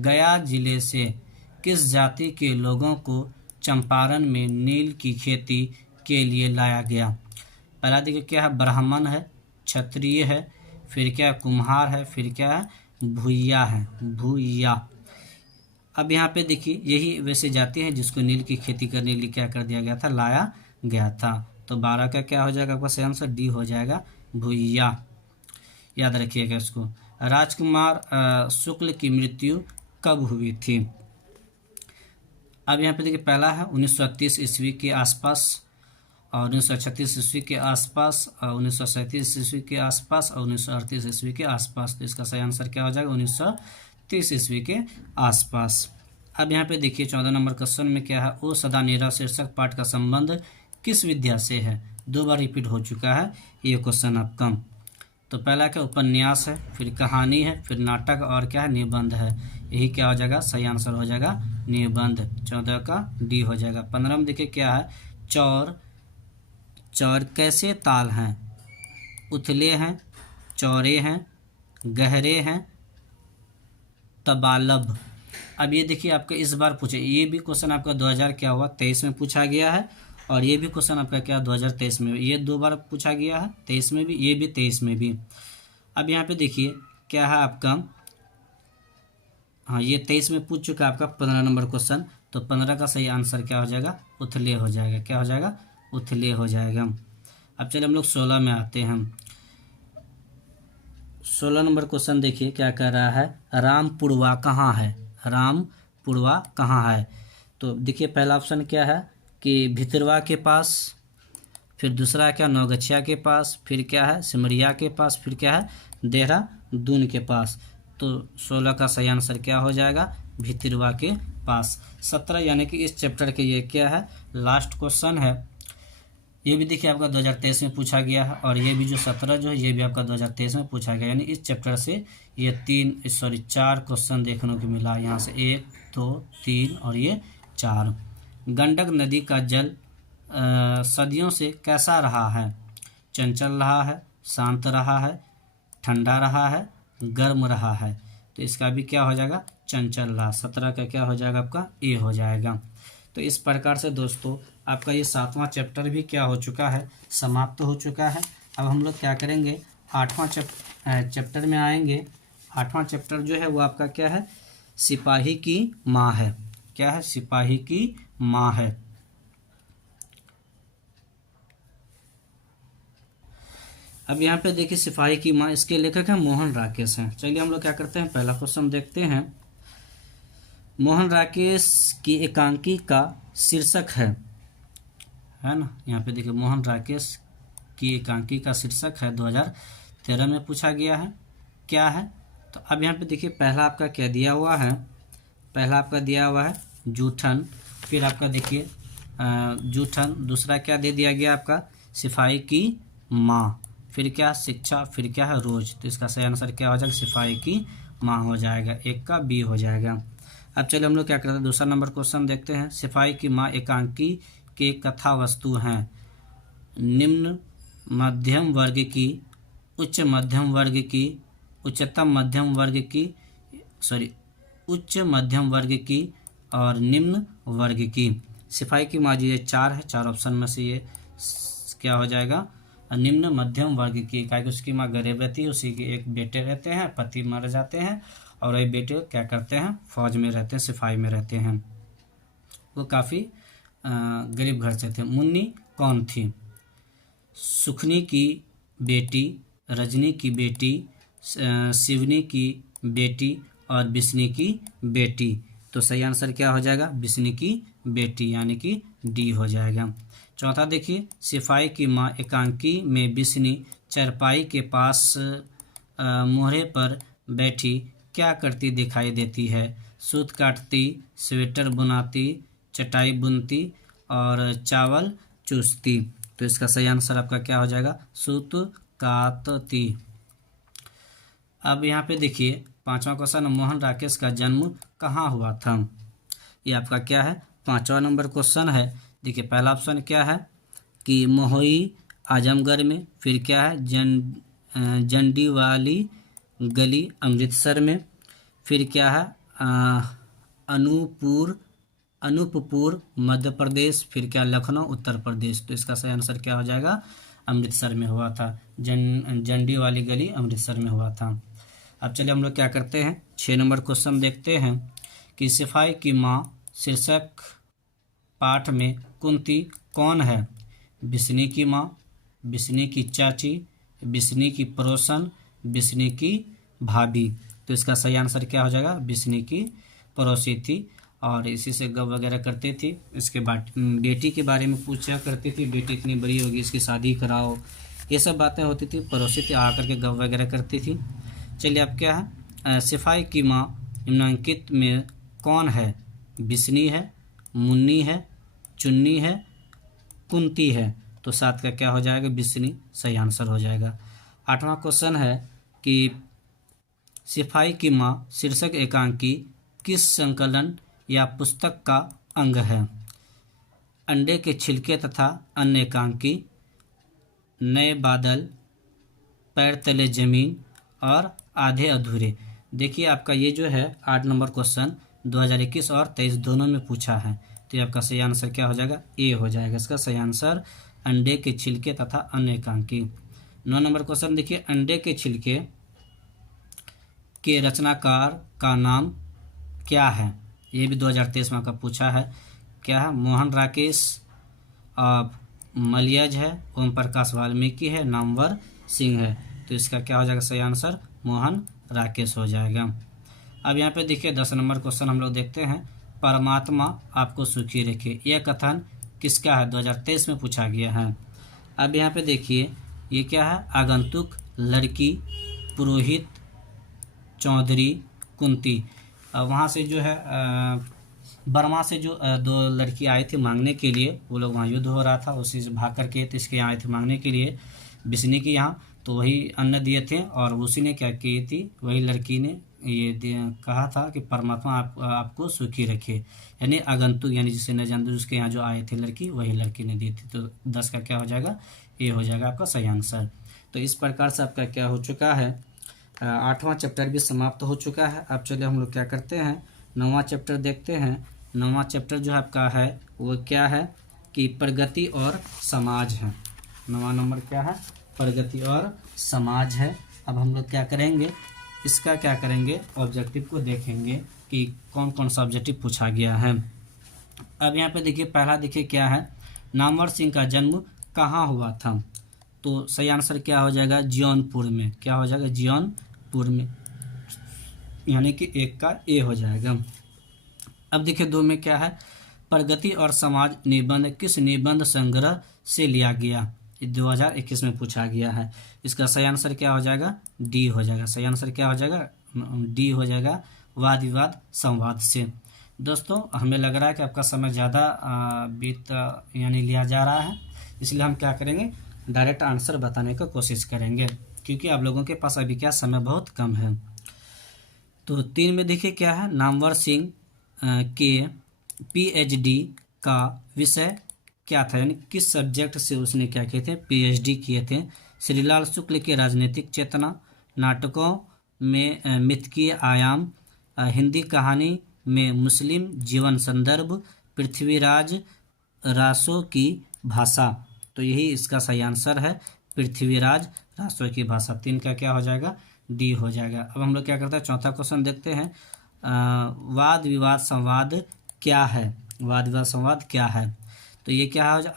गया जिले से किस जाति के लोगों को चंपारण में नील की खेती के लिए लाया गया। पहला देखिए क्या है, ब्राह्मण है, क्षत्रिय है, फिर क्या कुम्हार है, फिर क्या है भूया है, भूया। अब यहाँ पे देखिए यही वैसे जाति है जिसको नील की खेती करने के लिए क्या कर दिया गया था, लाया गया था। तो 12 का क्या हो जाएगा आपका सही आंसर, डी हो जाएगा, भूया। याद रखिएगा इसको। राजकुमार शुक्ल की मृत्यु कब हुई थी। अब यहाँ पे देखिए पहला है 1930 ईस्वी के आसपास और 1936 ईस्वी के आसपास और 1937 ईस्वी के आसपास और 1938 ईस्वी के आसपास। तो इसका सही आंसर क्या हो जाएगा, 1930 ईस्वी के आसपास। अब यहाँ पे देखिए 14 नंबर क्वेश्चन में क्या है, ओ सदा नीरा शीर्षक पाठ का संबंध किस विद्या से है। 2 बार रिपीट हो चुका है ये क्वेश्चन आपका। तो पहला क्या उपन्यास है, फिर कहानी है, फिर नाटक और क्या है निबंध है। यही क्या हो जाएगा, सही आंसर हो जाएगा निबंध। 14 का डी हो जाएगा। 15 में देखिए क्या है, चौर चौर कैसे ताल हैं, उथले हैं, चौड़े हैं, गहरे हैं, तबालब। अब ये देखिए आपका इस बार पूछे, ये भी क्वेश्चन आपका 2023 में पूछा गया है और ये भी क्वेश्चन आपका क्या 2023 में, ये 2 बार पूछा गया है, 23 में भी, ये भी 23 में भी। अब यहाँ पे देखिए क्या है आपका, हाँ ये 23 में पूछ चुका है आपका 15 नंबर क्वेश्चन। तो 15 का सही आंसर क्या हो जाएगा, उथले हो जाएगा। क्या हो जाएगा, उथले हो जाएगा। अब चलिए हम लोग 16 में आते हैं। 16 नंबर क्वेश्चन देखिए क्या कह रहा है, रामपुरवा कहाँ है, रामपुरवा कहाँ है। तो देखिए पहला ऑप्शन क्या है कि भितरवा के पास, फिर दूसरा क्या नौगछिया के पास, फिर क्या है सिमरिया के पास, फिर क्या है देहरादून के पास। तो 16 का सही आंसर क्या हो जाएगा, भितरवा के पास। 17 यानी कि इस चैप्टर के ये क्या है लास्ट क्वेश्चन है। ये भी देखिए आपका 2023 में पूछा गया है और ये भी जो 17 जो है ये भी आपका 2023 में पूछा गया, यानी इस चैप्टर से ये 4 क्वेश्चन देखने को मिला। यहाँ से 1 2 3 और ये 4। गंडक नदी का जल सदियों से कैसा रहा है, चंचल रहा है, शांत रहा है, ठंडा रहा है, गर्म रहा है। तो इसका भी क्या हो जाएगा, चंचल रहा। 17 का क्या हो जाएगा आपका, ए हो जाएगा। तो इस प्रकार से दोस्तों आपका ये 7वां चैप्टर भी क्या हो चुका है, समाप्त हो चुका है। अब हम लोग क्या करेंगे, 8वां चैप्टर में आएंगे। 8वां चैप्टर जो है वो आपका क्या है, सिपाही की माँ है। क्या है, सिपाही की माँ है। अब यहाँ पे देखिए सिपाही की माँ, इसके लेखक हैं मोहन राकेश हैं। चलिए हम लोग क्या करते हैं, पहला क्वेश्चन देखते हैं। मोहन राकेश की एकांकी का शीर्षक है ना, यहाँ पे देखिए मोहन राकेश की एकांकी का शीर्षक है 2013 में पूछा गया है, क्या है? तो अब यहाँ पे देखिए पहला आपका क्या दिया हुआ है, पहला आपका दिया हुआ है जूठन, फिर आपका देखिए जूठन, दूसरा क्या दे दिया गया आपका सिपाही की माँ, फिर क्या शिक्षा, फिर क्या है रोज। तो इसका सही आंसर क्या हो जाएगा, सिपाही की माँ हो जाएगा, एक का बी हो जाएगा। अब चलिए हम लोग क्या करते हैं, दूसरा नंबर क्वेश्चन देखते हैं। सिपाही की माँ एकांकी के कथा वस्तु हैं निम्न मध्यम वर्ग की, उच्च मध्यम वर्ग की, उच्चतम मध्यम वर्ग की, उच्च मध्यम वर्ग की और निम्न वर्ग की। सिपाही की माँ जी ये चार है, चार ऑप्शन में से ये क्या हो जाएगा, निम्न मध्यम वर्ग की, क्या कि उसकी माँ गरीब रहती है, उसी के एक बेटे रहते हैं, पति मर जाते हैं और वही बेटे क्या करते हैं, फौज में रहते हैं, सिपाही में रहते हैं। वो काफ़ी गरीब घर से थे। मुन्नी कौन थी? सुखनी की बेटी, रजनी की बेटी, शिवनी की बेटी और बिस्नी की बेटी। तो सही आंसर क्या हो जाएगा, बिस्नी की बेटी, यानी कि डी हो जाएगा। चौथा देखिए, सिपाही की माँ एकांकी में बिस्नी चरपाई के पास मोहरे पर बैठी क्या करती दिखाई देती है? सूत काटती, स्वेटर बुनाती, चटाई बुनती और चावल चूसती। तो इसका सही आंसर आपका क्या हो जाएगा, सूत काटती। अब यहाँ पे देखिए पांचवा क्वेश्चन, मोहन राकेश का जन्म कहाँ हुआ था? ये आपका क्या है, पांचवा नंबर क्वेश्चन है। देखिए पहला ऑप्शन क्या है कि मोहई आजमगढ़ में, फिर क्या है जंडी वाली गली अमृतसर में, फिर क्या है अनूपपुर मध्य प्रदेश, फिर क्या लखनऊ उत्तर प्रदेश। तो इसका सही आंसर क्या हो जाएगा, अमृतसर में हुआ था, जंडी वाली गली अमृतसर में हुआ था। अब चलिए हम लोग क्या करते हैं, 6 नंबर क्वेश्चन देखते हैं कि सिपाही की माँ शीर्षक पाठ में कुंती कौन है? बिस्नी की माँ, बिस्नी की चाची, बिस्नी की पड़ोसन, बिस्नी की भाभी। तो इसका सही आंसर क्या हो जाएगा, बिस्नी की पड़ोसी थी और इसी से गप वगैरह करती थी। इसके बाद बेटी के बारे में पूछा करती थी, बेटी इतनी बड़ी होगी इसकी शादी कराओ, ये सब बातें होती थी, पड़ोसी थी आकर के गप वगैरह करती थी। चलिए अब क्या है, सिपाही की माँ निम्नलिखित में कौन है? बिस्नी है, मुन्नी है, चुन्नी है, कुंती है। तो सात का क्या हो जाएगा, बिस्नी सही आंसर हो जाएगा। 8वां क्वेश्चन है कि सिपाही की माँ शीर्षक एकांकी किस संकलन या पुस्तक का अंग है? अंडे के छिलके तथा अन्य एकांकी, नए बादल, पैर तले जमीन और आधे अधूरे। देखिए आपका ये जो है 8 नंबर क्वेश्चन 2021 और 23 दोनों में पूछा है, तो ये आपका सही आंसर क्या हो जाएगा, ए हो जाएगा। इसका सही आंसर अंडे के छिलके तथा अन्य एकांकी। 9 नंबर क्वेश्चन देखिए, अंडे के छिलके के रचनाकार का नाम क्या है? ये भी 2023 में का पूछा है, क्या है? मोहन राकेश, मलियज है, ओम प्रकाश वाल्मीकि है, नामवर सिंह है। तो इसका क्या हो जाएगा, सही आंसर मोहन राकेश हो जाएगा। अब यहाँ पे देखिए 10 नंबर क्वेश्चन हम लोग देखते हैं, परमात्मा आपको सुखी रखे, यह कथन किसका है? 2023 में पूछा गया है। अब यहाँ पे देखिए ये क्या है, आगंतुक, लड़की, पुरोहित, चौधरी, कुंती। वहाँ से जो है बर्मा से जो 2 लड़की आई थी मांगने के लिए, वो लोग वहाँ युद्ध हो रहा था, उसी से भाग करके तो इसके यहाँ आए थे मांगने के लिए बिस्नी के यहाँ, तो वही अन्न दिए थे और उसी ने क्या की थी, वही लड़की ने ये कहा था कि परमात्मा आपको सुखी रखे, यानी आगंतुक यानी जिसे न जानते उसके यहाँ जो आए थे लड़की, वही लड़की ने दी थी। तो 10 का क्या हो जाएगा, ए हो जाएगा आपका सही आंसर। तो इस प्रकार से आपका क्या हो चुका है, 8वां चैप्टर भी समाप्त हो चुका है। अब चलिए हम लोग क्या करते हैं, 9वां चैप्टर देखते हैं। 9वां चैप्टर जो आपका है वो क्या है कि प्रगति और समाज है। 9वां नंबर क्या है, प्रगति और समाज है। अब हम लोग क्या करेंगे, इसका क्या करेंगे, ऑब्जेक्टिव को देखेंगे कि कौन कौन सा ऑब्जेक्टिव पूछा गया है। अब यहाँ पे देखिए पहला देखिए क्या है, नामवर सिंह का जन्म कहाँ हुआ था? तो सही आंसर क्या हो जाएगा, जौनपुर में। क्या हो जाएगा, जौनपुर में, यानी कि 1 का ए हो जाएगा। अब देखिए 2 में क्या है, प्रगति और समाज निबंध किस निबंध संग्रह से लिया गया? 2021 में पूछा गया है। इसका सही आंसर क्या हो जाएगा? डी हो जाएगा। सही आंसर क्या हो जाएगा? डी हो जाएगा, वाद विवाद संवाद से। दोस्तों हमें लग रहा है कि आपका समय ज़्यादा यानी लिया जा रहा है, इसलिए हम क्या करेंगे, डायरेक्ट आंसर बताने की कोशिश करेंगे, क्योंकि आप लोगों के पास अभी क्या समय बहुत कम है। तो 3 में देखिए क्या है, नामवर सिंह के पीएचडी का विषय क्या था, यानी किस सब्जेक्ट से उसने क्या किए थे, पीएचडी किए थे। श्रीलाल शुक्ल के राजनीतिक चेतना, नाटकों में मिथकीय आयाम, हिंदी कहानी में मुस्लिम जीवन संदर्भ, पृथ्वीराज रासो की भाषा। तो यही इसका सही आंसर है, पृथ्वीराज रासो की भाषा। 3 का क्या हो जाएगा? डी हो जाएगा। अब हम लोग क्या करते हैं, चौथा क्वेश्चन देखते हैं। वाद विवाद संवाद क्या है? वाद विवाद संवाद क्या है? तो ये क्या है,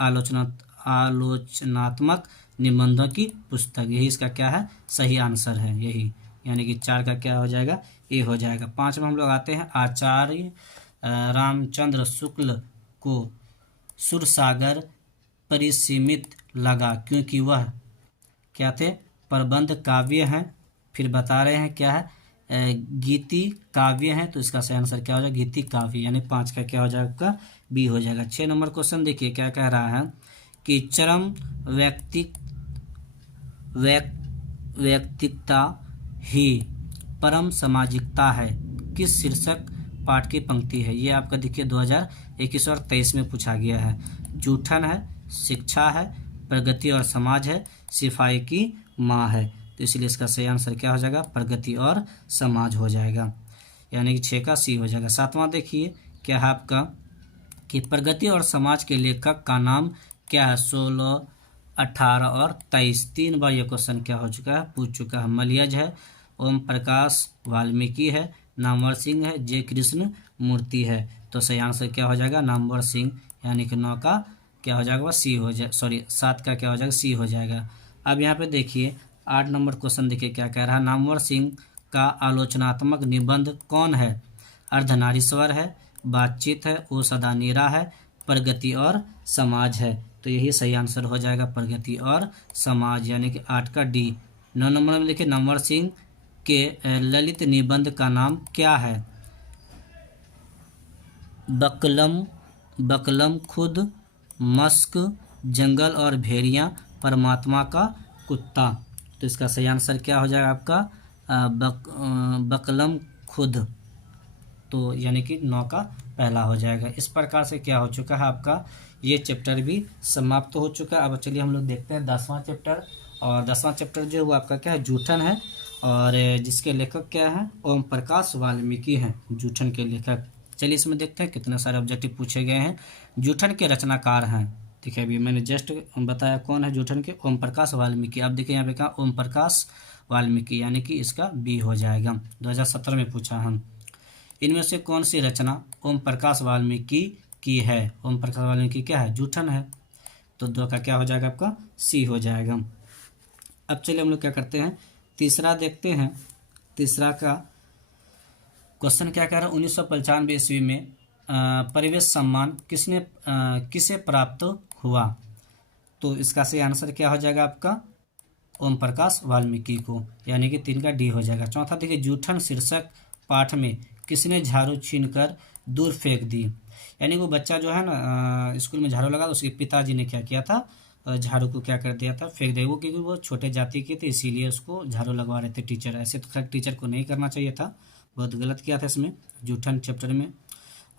आलोचनात्मक निबंधों की पुस्तक। यही इसका क्या है, सही आंसर है यही, यानी कि 4 का क्या हो जाएगा? ए हो जाएगा। 5 में हम लोग आते हैं, आचार्य रामचंद्र शुक्ल को सुरसागर परिसीमित लगा क्योंकि वह क्या थे, प्रबंध काव्य हैं। फिर बता रहे हैं क्या है, गीति काव्य हैं। तो इसका सही आंसर क्या हो जाएगा? गीति काव्य, यानी 5 का क्या हो जाएगा? आपका बी हो जाएगा। 6 नंबर क्वेश्चन देखिए क्या कह रहा है कि चरम व्यक्तिकता ही परम सामाजिकता है, किस शीर्षक पाठ की पंक्ति है? ये आपका देखिए 2021 और 23 में पूछा गया है। जूठन है, शिक्षा है, प्रगति और समाज है, सिपाही की माँ है। तो इसलिए इसका सही आंसर क्या हो जाएगा? प्रगति और समाज हो जाएगा, यानी कि 6 का सी हो जाएगा। 7वां देखिए क्या है आपका कि प्रगति और समाज के लेखक का नाम क्या है? 16, 18 और 23, 3 बार ये क्वेश्चन क्या हो चुका है, पूछ चुका है। मलयज है, ओम प्रकाश वाल्मीकि है, नामवर सिंह है, जे कृष्ण मूर्ति है। तो सही आंसर क्या हो जाएगा? नामवर सिंह, यानी कि 9 का क्या हो जाएगा? सी हो जाए, सॉरी 7 का क्या हो जाएगा? सी हो जाएगा। अब यहाँ पे देखिए 8 नंबर क्वेश्चन देखिए क्या कह रहा है, नामवर सिंह का आलोचनात्मक निबंध कौन है? अर्धनारीश्वर है, बातचीत है, ओ सदा नीरा है, प्रगति और समाज है। तो यही सही आंसर हो जाएगा, प्रगति और समाज, यानी कि 8 का डी। 9 नंबर में देखिए नामवर सिंह के ललित निबंध का नाम क्या है? बकलम खुद, मस्क, जंगल और भेड़िया, परमात्मा का कुत्ता। तो इसका सही आंसर क्या हो जाएगा आपका? बकलम खुद। तो यानी कि 9 का पहला हो जाएगा। इस प्रकार से क्या हो चुका है आपका ये चैप्टर भी समाप्त हो चुका है। अब चलिए हम लोग देखते हैं 10वां चैप्टर, और 10वां चैप्टर जो वो आपका क्या है, जूठन है, और जिसके लेखक क्या है, ओम प्रकाश वाल्मीकि हैं, जूठन के लेखक। चलिए इसमें देखते हैं कितने सारे ऑब्जेक्टिव पूछे गए हैं। जूठन के रचनाकार हैं, देखिए अभी मैंने जस्ट बताया कौन है जूठन के, ओम प्रकाश वाल्मीकि। अब देखिए यहाँ पे कहा ओम प्रकाश वाल्मीकि, यानी कि इसका बी हो जाएगा। 2017 में पूछा हम, इनमें से कौन सी रचना ओम प्रकाश वाल्मीकि की है? ओम प्रकाश वाल्मीकि क्या है? जूठन है। तो 2 का क्या हो जाएगा आपका? सी हो जाएगा। अब चलिए हम लोग क्या करते हैं, तीसरा देखते हैं। तीसरा का क्वेश्चन क्या कह रहा है, 1995 ईस्वी में परिवेश सम्मान किसे प्राप्त हुआ? तो इसका सही आंसर क्या हो जाएगा आपका? ओम प्रकाश वाल्मीकि को, यानी कि 3 का डी हो जाएगा। चौथा देखिए, जूठन शीर्षक पाठ में किसने झाड़ू छीनकर दूर फेंक दी? यानी वो बच्चा जो है ना स्कूल में झाड़ू लगा, उसके पिताजी ने क्या किया था, झाड़ू को क्या कर दिया था, फेंक दिया। वो क्योंकि वो छोटे जाति के थे इसीलिए उसको झाड़ू लगवा रहे थे टीचर। ऐसे तो खैर टीचर को नहीं करना चाहिए था, बहुत गलत किया था इसमें जूठन चैप्टर में।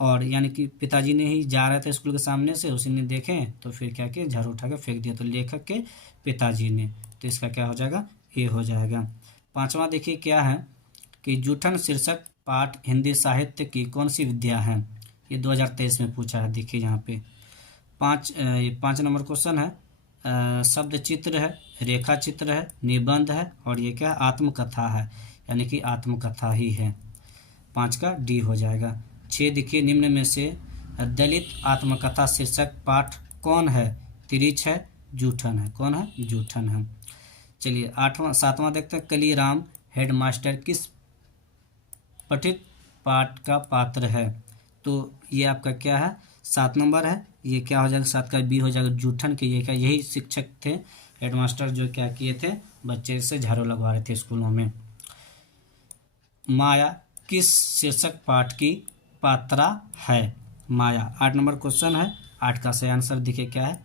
और यानी कि पिताजी ने ही जा रहे थे स्कूल के सामने से, उसी ने देखे तो फिर क्या किया, झाड़ू उठा के फेंक दिया। तो लेखक के पिताजी ने, तो इसका क्या हो जाएगा? ए हो जाएगा। 5वां देखिए क्या है कि जूठन शीर्षक पाठ हिंदी साहित्य की कौन सी विद्या है? ये 2023 में पूछा है। देखिए यहाँ पे 5 नंबर क्वेश्चन है, शब्द चित्र है, रेखा चित्र है, निबंध है, और ये क्या है, आत्मकथा है, यानी कि आत्मकथा ही है। 5 का डी हो जाएगा। 6 देखिए, निम्न में से दलित आत्मकथा शीर्षक पाठ कौन है? तिरिच है, जूठन है। कौन है? जूठन है। चलिए 7वां देखते हैं, कलीराम हेडमास्टर किस पठित पाठ का पात्र है? तो ये आपका क्या है, 7 नंबर है, ये क्या हो जाएगा, 7 का बी हो जाएगा जूठन के। ये क्या, यही शिक्षक थे हेडमास्टर जो क्या किए थे, बच्चे से झाड़ू लगवा रहे थे स्कूलों में। माया किस शीर्षक पाठ की पात्रा है? माया 8 नंबर क्वेश्चन है। 8 का सही आंसर देखिए क्या है,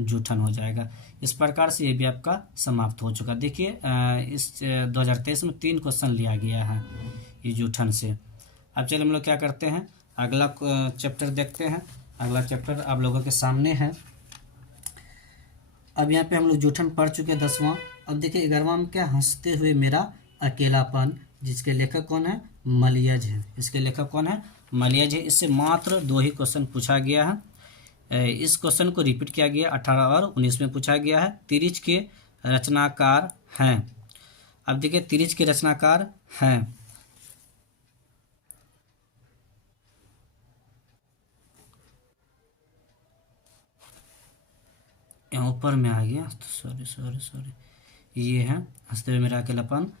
जूठन हो जाएगा। इस प्रकार से ये भी आपका समाप्त हो चुका। देखिए इस 2023 में 3 क्वेश्चन लिया गया है ये जूठन से। अब चलिए हम लोग क्या करते हैं, अगला चैप्टर देखते हैं। अगला चैप्टर आप लोगों के सामने है। अब यहाँ पे हम लोग जूठन पढ़ चुके हैं 10वां। अब देखिए 11वां में क्या, हंसते हुए मेरा अकेलापन, जिसके लेखक कौन है, मलियज है। इसके लेखक कौन है, मलियज है। इससे मात्र 2 ही क्वेश्चन पूछा गया है। इस क्वेश्चन को रिपीट किया गया 18 और 19 में पूछा गया है। तिरिच के रचनाकार हैं। अब देखिए तिरिच के रचनाकार हैं, यहाँ ऊपर में आ गया, सॉरी, ये है हंसते हुए मेरा अकेलापन।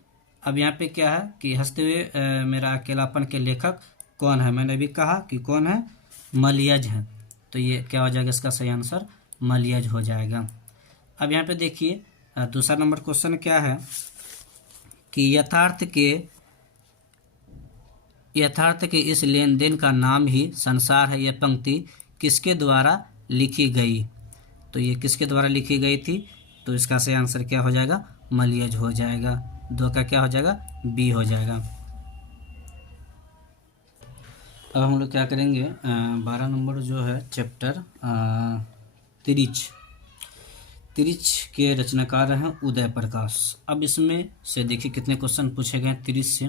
अब यहाँ पे क्या है कि हंसते हुए मेरा अकेलापन के लेखक कौन है, मैंने भी कहा कि कौन है, मलियज है। तो ये क्या हो जाएगा, इसका सही आंसर मलियज हो जाएगा। अब यहाँ पे देखिए दूसरा नंबर क्वेश्चन क्या है कि यथार्थ के इस लेन देन का नाम ही संसार है। यह पंक्ति किसके द्वारा लिखी गई? तो ये किसके द्वारा लिखी गई थी, तो इसका सही आंसर क्या हो जाएगा, मलियज हो जाएगा। 2 का क्या हो जाएगा, बी हो जाएगा। अब हम लोग क्या करेंगे, 12 नंबर जो है चैप्टर तिरिच के रचनाकार हैं उदय प्रकाश। अब इसमें से देखिए कितने क्वेश्चन पूछे गए तिरिच से।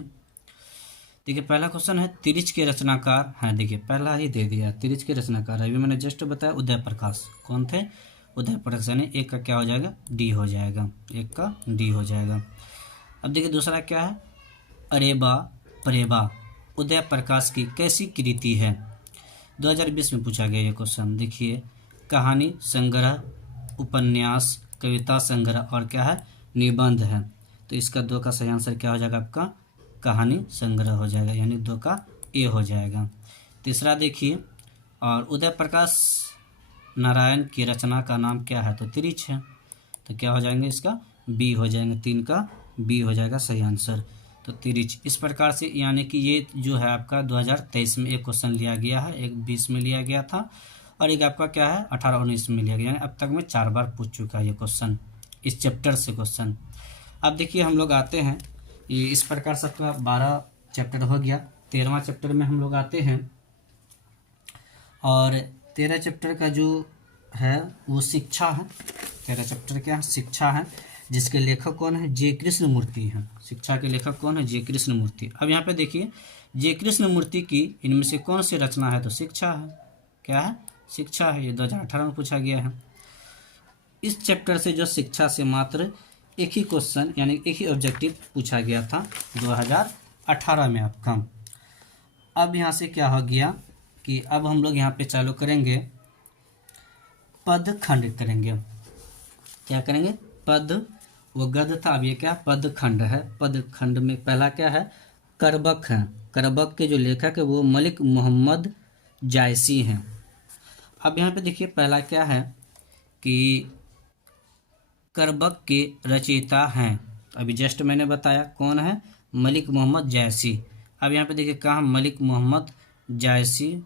देखिए पहला क्वेश्चन है तिरिच के रचनाकार हैं। देखिए पहला ही दे दिया, तिरिच के रचनाकार है, अभी मैंने जस्ट बताया उदय प्रकाश। कौन थे, उदय प्रकाश। यानी 1 का क्या हो जाएगा, डी हो जाएगा, 1 का डी हो जाएगा। अब देखिए दूसरा क्या है, अरेबा परेबा उदय प्रकाश की कैसी कृति है? 2020 में पूछा गया ये क्वेश्चन। देखिए कहानी संग्रह, उपन्यास, कविता संग्रह और क्या है, निबंध है। तो इसका 2 का सही आंसर क्या हो जाएगा, आपका कहानी संग्रह हो जाएगा, यानी 2 का ए हो जाएगा। तीसरा देखिए, और उदय प्रकाश नारायण की रचना का नाम क्या है, तो तिरिच है। तो क्या हो जाएंगे, इसका बी हो जाएंगे, 3 का बी हो जाएगा सही आंसर। तो तिरिच इस प्रकार से, यानी कि ये जो है आपका 2023 में एक क्वेश्चन लिया गया है, एक 20 में लिया गया था और एक आपका क्या है 18-19 में लिया गया। यानी अब तक में 4 बार पूछ चुका है ये क्वेश्चन, इस चैप्टर से क्वेश्चन। अब देखिए हम लोग आते हैं, ये इस प्रकार से आपका 12 चैप्टर हो गया। 13वां चैप्टर में हम लोग आते हैं और 13 चैप्टर का जो है वो शिक्षा है। 13 चैप्टर क्या है, शिक्षा है, जिसके लेखक कौन है, जे कृष्ण मूर्ति हैं। शिक्षा के लेखक कौन है, जे कृष्ण मूर्ति। अब यहाँ पे देखिए जे कृष्ण मूर्ति की इनमें से कौन सी रचना है, तो शिक्षा है। क्या है, शिक्षा है। ये 2018 में पूछा गया है। इस चैप्टर से जो शिक्षा से मात्र एक ही क्वेश्चन, यानी एक ही ऑब्जेक्टिव पूछा गया था 2018 में आपका। अब यहाँ से क्या हो गया कि अब हम लोग यहाँ पे चालू करेंगे, पद खंड करेंगे। क्या करेंगे, पद, वो गद्य था, अब ये क्या पद खंड है। पद खंड में पहला क्या है, करबक है। करबक के जो लेखक है वो मलिक मोहम्मद जायसी हैं। अब यहाँ पे देखिए पहला क्या है कि करबक के रचयिता हैं, अभी जस्ट मैंने बताया कौन है, मलिक मोहम्मद जायसी। अब यहाँ पे देखिए कहाँ, मलिक मोहम्मद जायसी,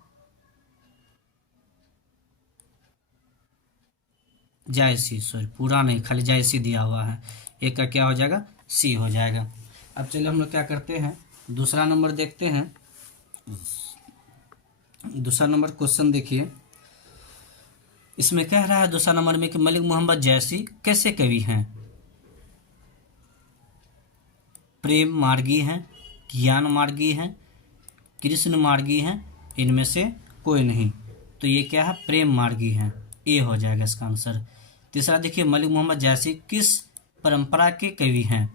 सॉरी पूरा नहीं, खाली जायसी दिया हुआ है। 1 का क्या हो जाएगा, सी हो जाएगा। अब चलिए हम लोग क्या करते हैं, दूसरा नंबर देखते हैं। दूसरा नंबर क्वेश्चन देखिए, इसमें कह रहा है दूसरा नंबर में कि मलिक मोहम्मद जायसी कैसे कवि हैं? प्रेम मार्गी हैं, ज्ञान मार्गी हैं, कृष्ण मार्गी हैं, इनमें से कोई नहीं। तो ये क्या है, प्रेम मार्गी हैं, ए हो जाएगा इसका आंसर। तीसरा देखिए, मलिक मोहम्मद जायसी किस परंपरा के कवि हैं?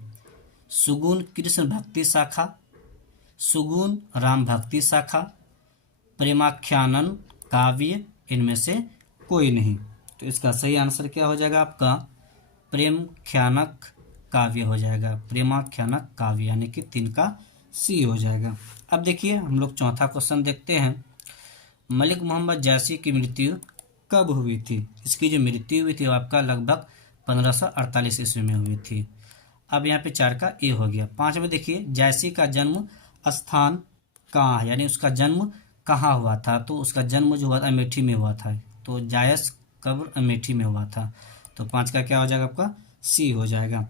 सुगुण कृष्ण भक्ति शाखा, सुगुण राम भक्ति शाखा, प्रेमाख्यानन काव्य, इनमें से कोई नहीं। तो इसका सही आंसर क्या हो जाएगा आपका, प्रेमख्यानक काव्य हो जाएगा, प्रेमाख्यानक काव्य, यानी कि 3 का सी हो जाएगा। अब देखिए हम लोग चौथा क्वेश्चन देखते हैं। मलिक मोहम्मद जैसी की मृत्यु कब हुई थी? इसकी जो मृत्यु हुई थी वो आपका लगभग 1548 ईस्वी में हुई थी। अब यहाँ पे 4 का ए हो गया। 5 में देखिए, जैसी का जन्म स्थान कहाँ है, यानी उसका जन्म कहाँ हुआ था? तो उसका जन्म जो हुआ था अमेठी में हुआ था। तो जायस कब्र अमेठी में हुआ था। तो 5 का क्या हो जाएगा आपका? सी हो जाएगा।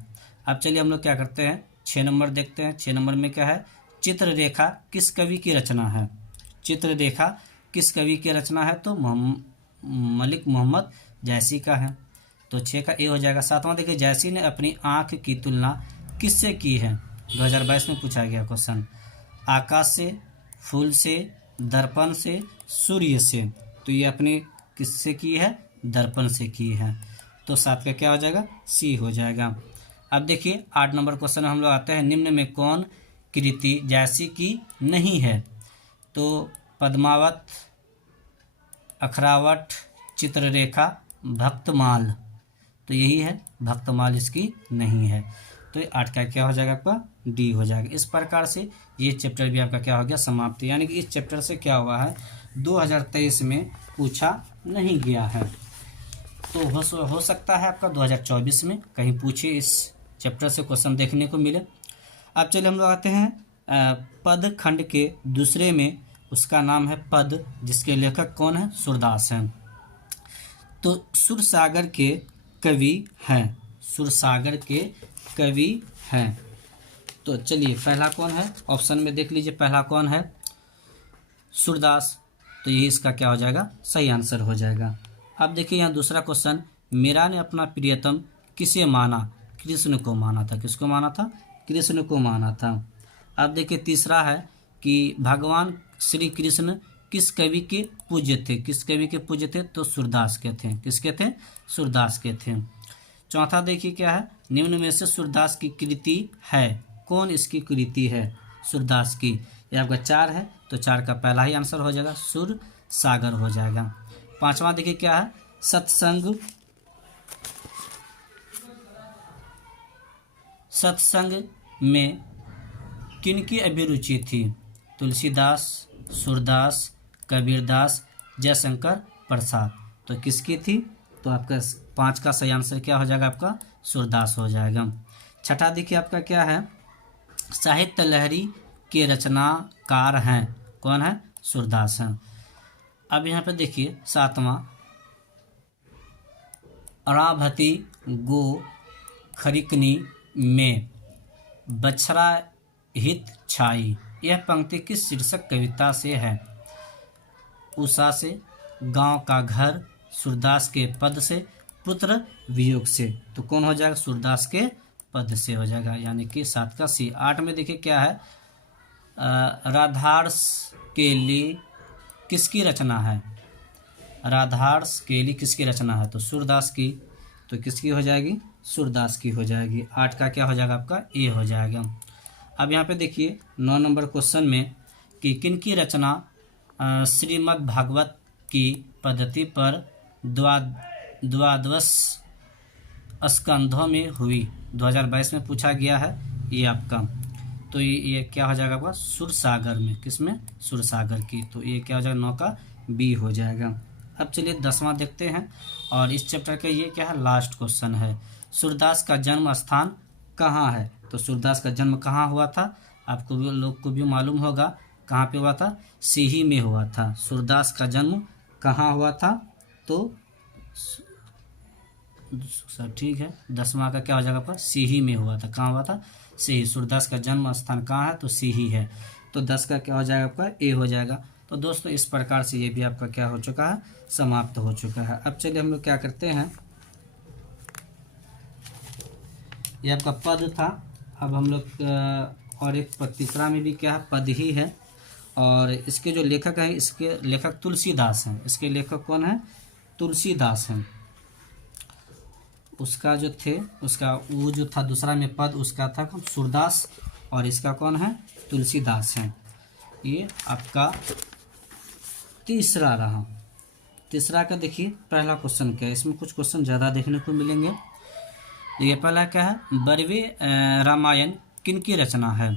अब चलिए हम लोग क्या करते हैं, 6 नंबर देखते हैं। 6 नंबर में क्या है? चित्ररेखा किस कवि की रचना है? चित्ररेखा किस कवि की रचना है? तो मलिक मोहम्मद जैसी का है। तो 6 का ए हो जाएगा। 7वां देखिए, जैसी ने अपनी आँख की तुलना किससे की है? 2022 में पूछा गया क्वेश्चन। आकाश से, फूल से, दर्पण से, सूर्य से। तो ये अपनी किससे की है? दर्पण से की है। तो 7 का क्या हो जाएगा? सी हो जाएगा। अब देखिए 8 नंबर क्वेश्चन हम लोग आते हैं, निम्न में कौन कृति जैसी की नहीं है? तो पद्मावत, अखरावट, चित्ररेखा, भक्तमाल। तो यही है, भक्तमाल इसकी नहीं है। तो 8 का क्या हो जाएगा आपका? डी हो जाएगा। इस प्रकार से ये चैप्टर भी आपका क्या हो गया? समाप्त। यानी कि इस चैप्टर से क्या हुआ है, 2023 में पूछा नहीं गया है। तो हो सकता है आपका 2024 में कहीं पूछे इस चैप्टर से क्वेश्चन देखने को मिले। अब चलिए हम लोग आते हैं पद खंड के दूसरे में। उसका नाम है पद, जिसके लेखक कौन है? सूरदास हैं। तो सुरसागर के कवि हैं, सुरसागर के कवि हैं। तो चलिए पहला कौन है? ऑप्शन में देख लीजिए, पहला कौन है? सूरदास। तो ये इसका क्या हो जाएगा? सही आंसर हो जाएगा। अब देखिए यहाँ दूसरा क्वेश्चन, मीरा ने अपना प्रियतम किसे माना? कृष्ण को माना था। किसको माना था? कृष्ण को माना था। अब देखिए तीसरा है कि भगवान श्री कृष्ण किस कवि के पूज्य थे? किस कवि के पूज्य थे? तो सूरदास के थे। किसके थे? सूरदास के थे। चौथा देखिए क्या है, निम्न में से सूरदास की कृति है, कौन इसकी कृति है? सूरदास की। ये आपका 4 है, तो 4 का पहला ही आंसर हो जाएगा, सुर सागर हो जाएगा। पांचवा देखिए क्या है, सत्संग। सत्संग में किनकी अभिरुचि थी? तुलसीदास, सूरदास, कबीरदास, जयशंकर प्रसाद। तो किसकी थी? तो आपका 5 का सही आंसर क्या हो जाएगा? आपका सूरदास हो जाएगा। छठा देखिए आपका क्या है, साहित्य लहरी के रचनाकार हैं, कौन है? सूरदास हैं। अब यहाँ पे देखिए 7वां, अराभती गो खरिकनी में बछड़ा हित छाई। यह पंक्ति किस शीर्षक कविता से है? उषा से, गांव का घर, सूरदास के पद से, पुत्र वियोग से। तो कौन हो जाएगा? सूरदास के पद से हो जाएगा, यानी कि 7 का सी। 8 में देखिए क्या है, राधारस के लिए किसकी रचना है? राधारस के लिए किसकी रचना है? तो सूरदास की। तो किसकी हो जाएगी? सूरदास की हो जाएगी। 8 का क्या हो जाएगा? आपका ए हो जाएगा। अब यहाँ पे देखिए 9 नंबर क्वेश्चन में कि किनकी रचना श्रीमद् भागवत की पद्धति पर द्वादश स्कंधों में हुई? 2022 में पूछा गया है ये आपका। तो ये क्या हो जाएगा आपका? सुरसागर में। किसमें? सुरसागर की। तो ये क्या हो जाएगा? 9 का बी हो जाएगा। अब चलिए 10वां देखते हैं, और इस चैप्टर का ये क्या है? लास्ट क्वेश्चन है। सूरदास का जन्म स्थान कहाँ है? तो सूरदास का जन्म कहाँ हुआ था? आपको भी, लोग को भी मालूम होगा कहाँ पे हुआ था? सीही में हुआ था। सूरदास का जन्म कहाँ हुआ था? तो सब ठीक है। 10वां का क्या हो जाएगा आपका? सीही में हुआ था। कहाँ हुआ था? सीही। सूरदास का जन्म स्थान कहाँ है? तो सीही है। तो 10 का क्या हो जाएगा आपका? ए हो जाएगा। तो दोस्तों इस प्रकार से ये भी आपका क्या हो चुका है? समाप्त हो चुका है। अब चलिए हम लोग क्या करते हैं, ये आपका पद था। अब हम लोग और एक तीसरा में भी क्या है? पद ही है। और इसके जो लेखक हैं, इसके लेखक तुलसीदास हैं। इसके लेखक कौन है? तुलसीदास हैं। उसका जो थे, उसका वो जो था दूसरा में पद, उसका था सूरदास, और इसका कौन है? तुलसीदास हैं। ये आपका तीसरा रहा। तीसरा का देखिए पहला क्वेश्चन क्या है, इसमें कुछ क्वेश्चन ज़्यादा देखने को मिलेंगे। ये पहला क्या है, बरवे रामायण किनकी रचना है?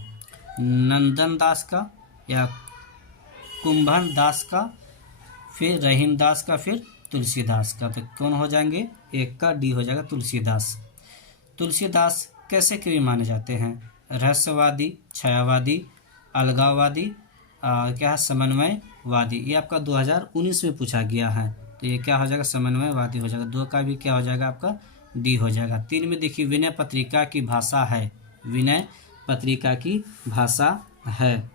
नंदन दास का, या कुंभन दास का, फिर रहीमदास का, फिर तुलसीदास का। तो कौन हो जाएंगे, एक का डी हो जाएगा तुलसीदास। तुलसीदास कैसे कवि माने जाते हैं, रहस्यवादी, छायावादी, अलगाववादी, क्या है, समन्वयवादी। ये आपका 2019 में पूछा गया है, तो ये क्या हो जाएगा, समन्वयवादी हो जाएगा। 2 का भी क्या हो जाएगा आपका, डी हो जाएगा। 3 में देखिए, विनय पत्रिका की भाषा है, विनय पत्रिका की भाषा है,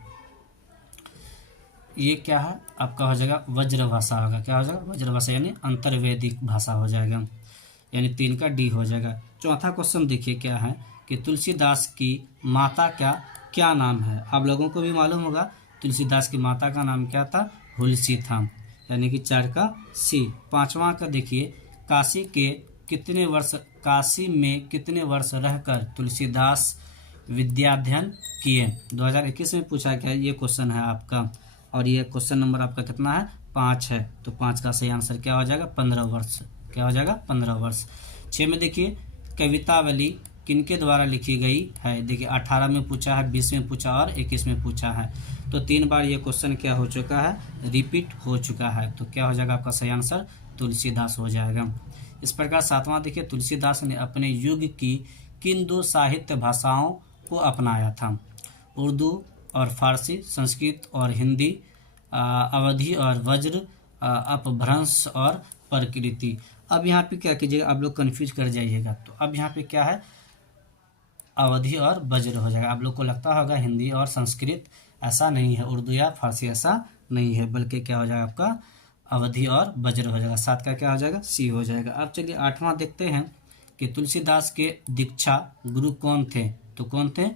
ये क्या है आपका हो जाएगा, वज्र भाषा होगा। क्या हो जाएगा, वज्र भाषा, यानी अंतर्वैदिक भाषा हो जाएगा, यानी 3 का डी हो जाएगा। चौथा क्वेश्चन देखिए क्या है कि तुलसीदास की माता का क्या नाम है। आप लोगों को भी मालूम होगा तुलसीदास की माता का नाम क्या था, हुलसी था, यानी कि 4 का सी। 5वां का देखिए, काशी में कितने वर्ष रहकर तुलसीदास विद्याध्ययन किए। 2021 में पूछा गया ये क्वेश्चन है आपका, और ये क्वेश्चन नंबर आपका कितना है, 5 है। तो 5 का सही आंसर क्या हो जाएगा, 15 वर्ष। क्या हो जाएगा, 15 वर्ष। 6 में देखिए, कवितावली किनके द्वारा लिखी गई है। देखिए 18 में पूछा है, 20 में पूछा और 21 में पूछा है। तो 3 बार ये क्वेश्चन क्या हो चुका है, रिपीट हो चुका है। तो क्या हो जाएगा आपका सही आंसर, तुलसीदास हो जाएगा। इस प्रकार 7वां देखिए, तुलसीदास ने अपने युग की किन 2 साहित्य भाषाओं को अपनाया था। उर्दू और फारसी, संस्कृत और हिंदी, अवधी और वज्र, अपभ्रंश और प्रकृति। अब यहाँ पे क्या कीजिएगा, आप लोग कन्फ्यूज कर जाइएगा। तो अब यहाँ पे क्या है, अवधी और वज्र हो जाएगा। आप लोग को लगता होगा हिंदी और संस्कृत, ऐसा नहीं है, उर्दू या फारसी ऐसा नहीं है, बल्कि क्या हो जाएगा आपका, अवधी और वज्र हो जाएगा। 7 का क्या हो जाएगा, सी हो जाएगा। अब चलिए 8वां देखते हैं कि तुलसीदास के दीक्षा गुरु कौन थे। तो कौन थे,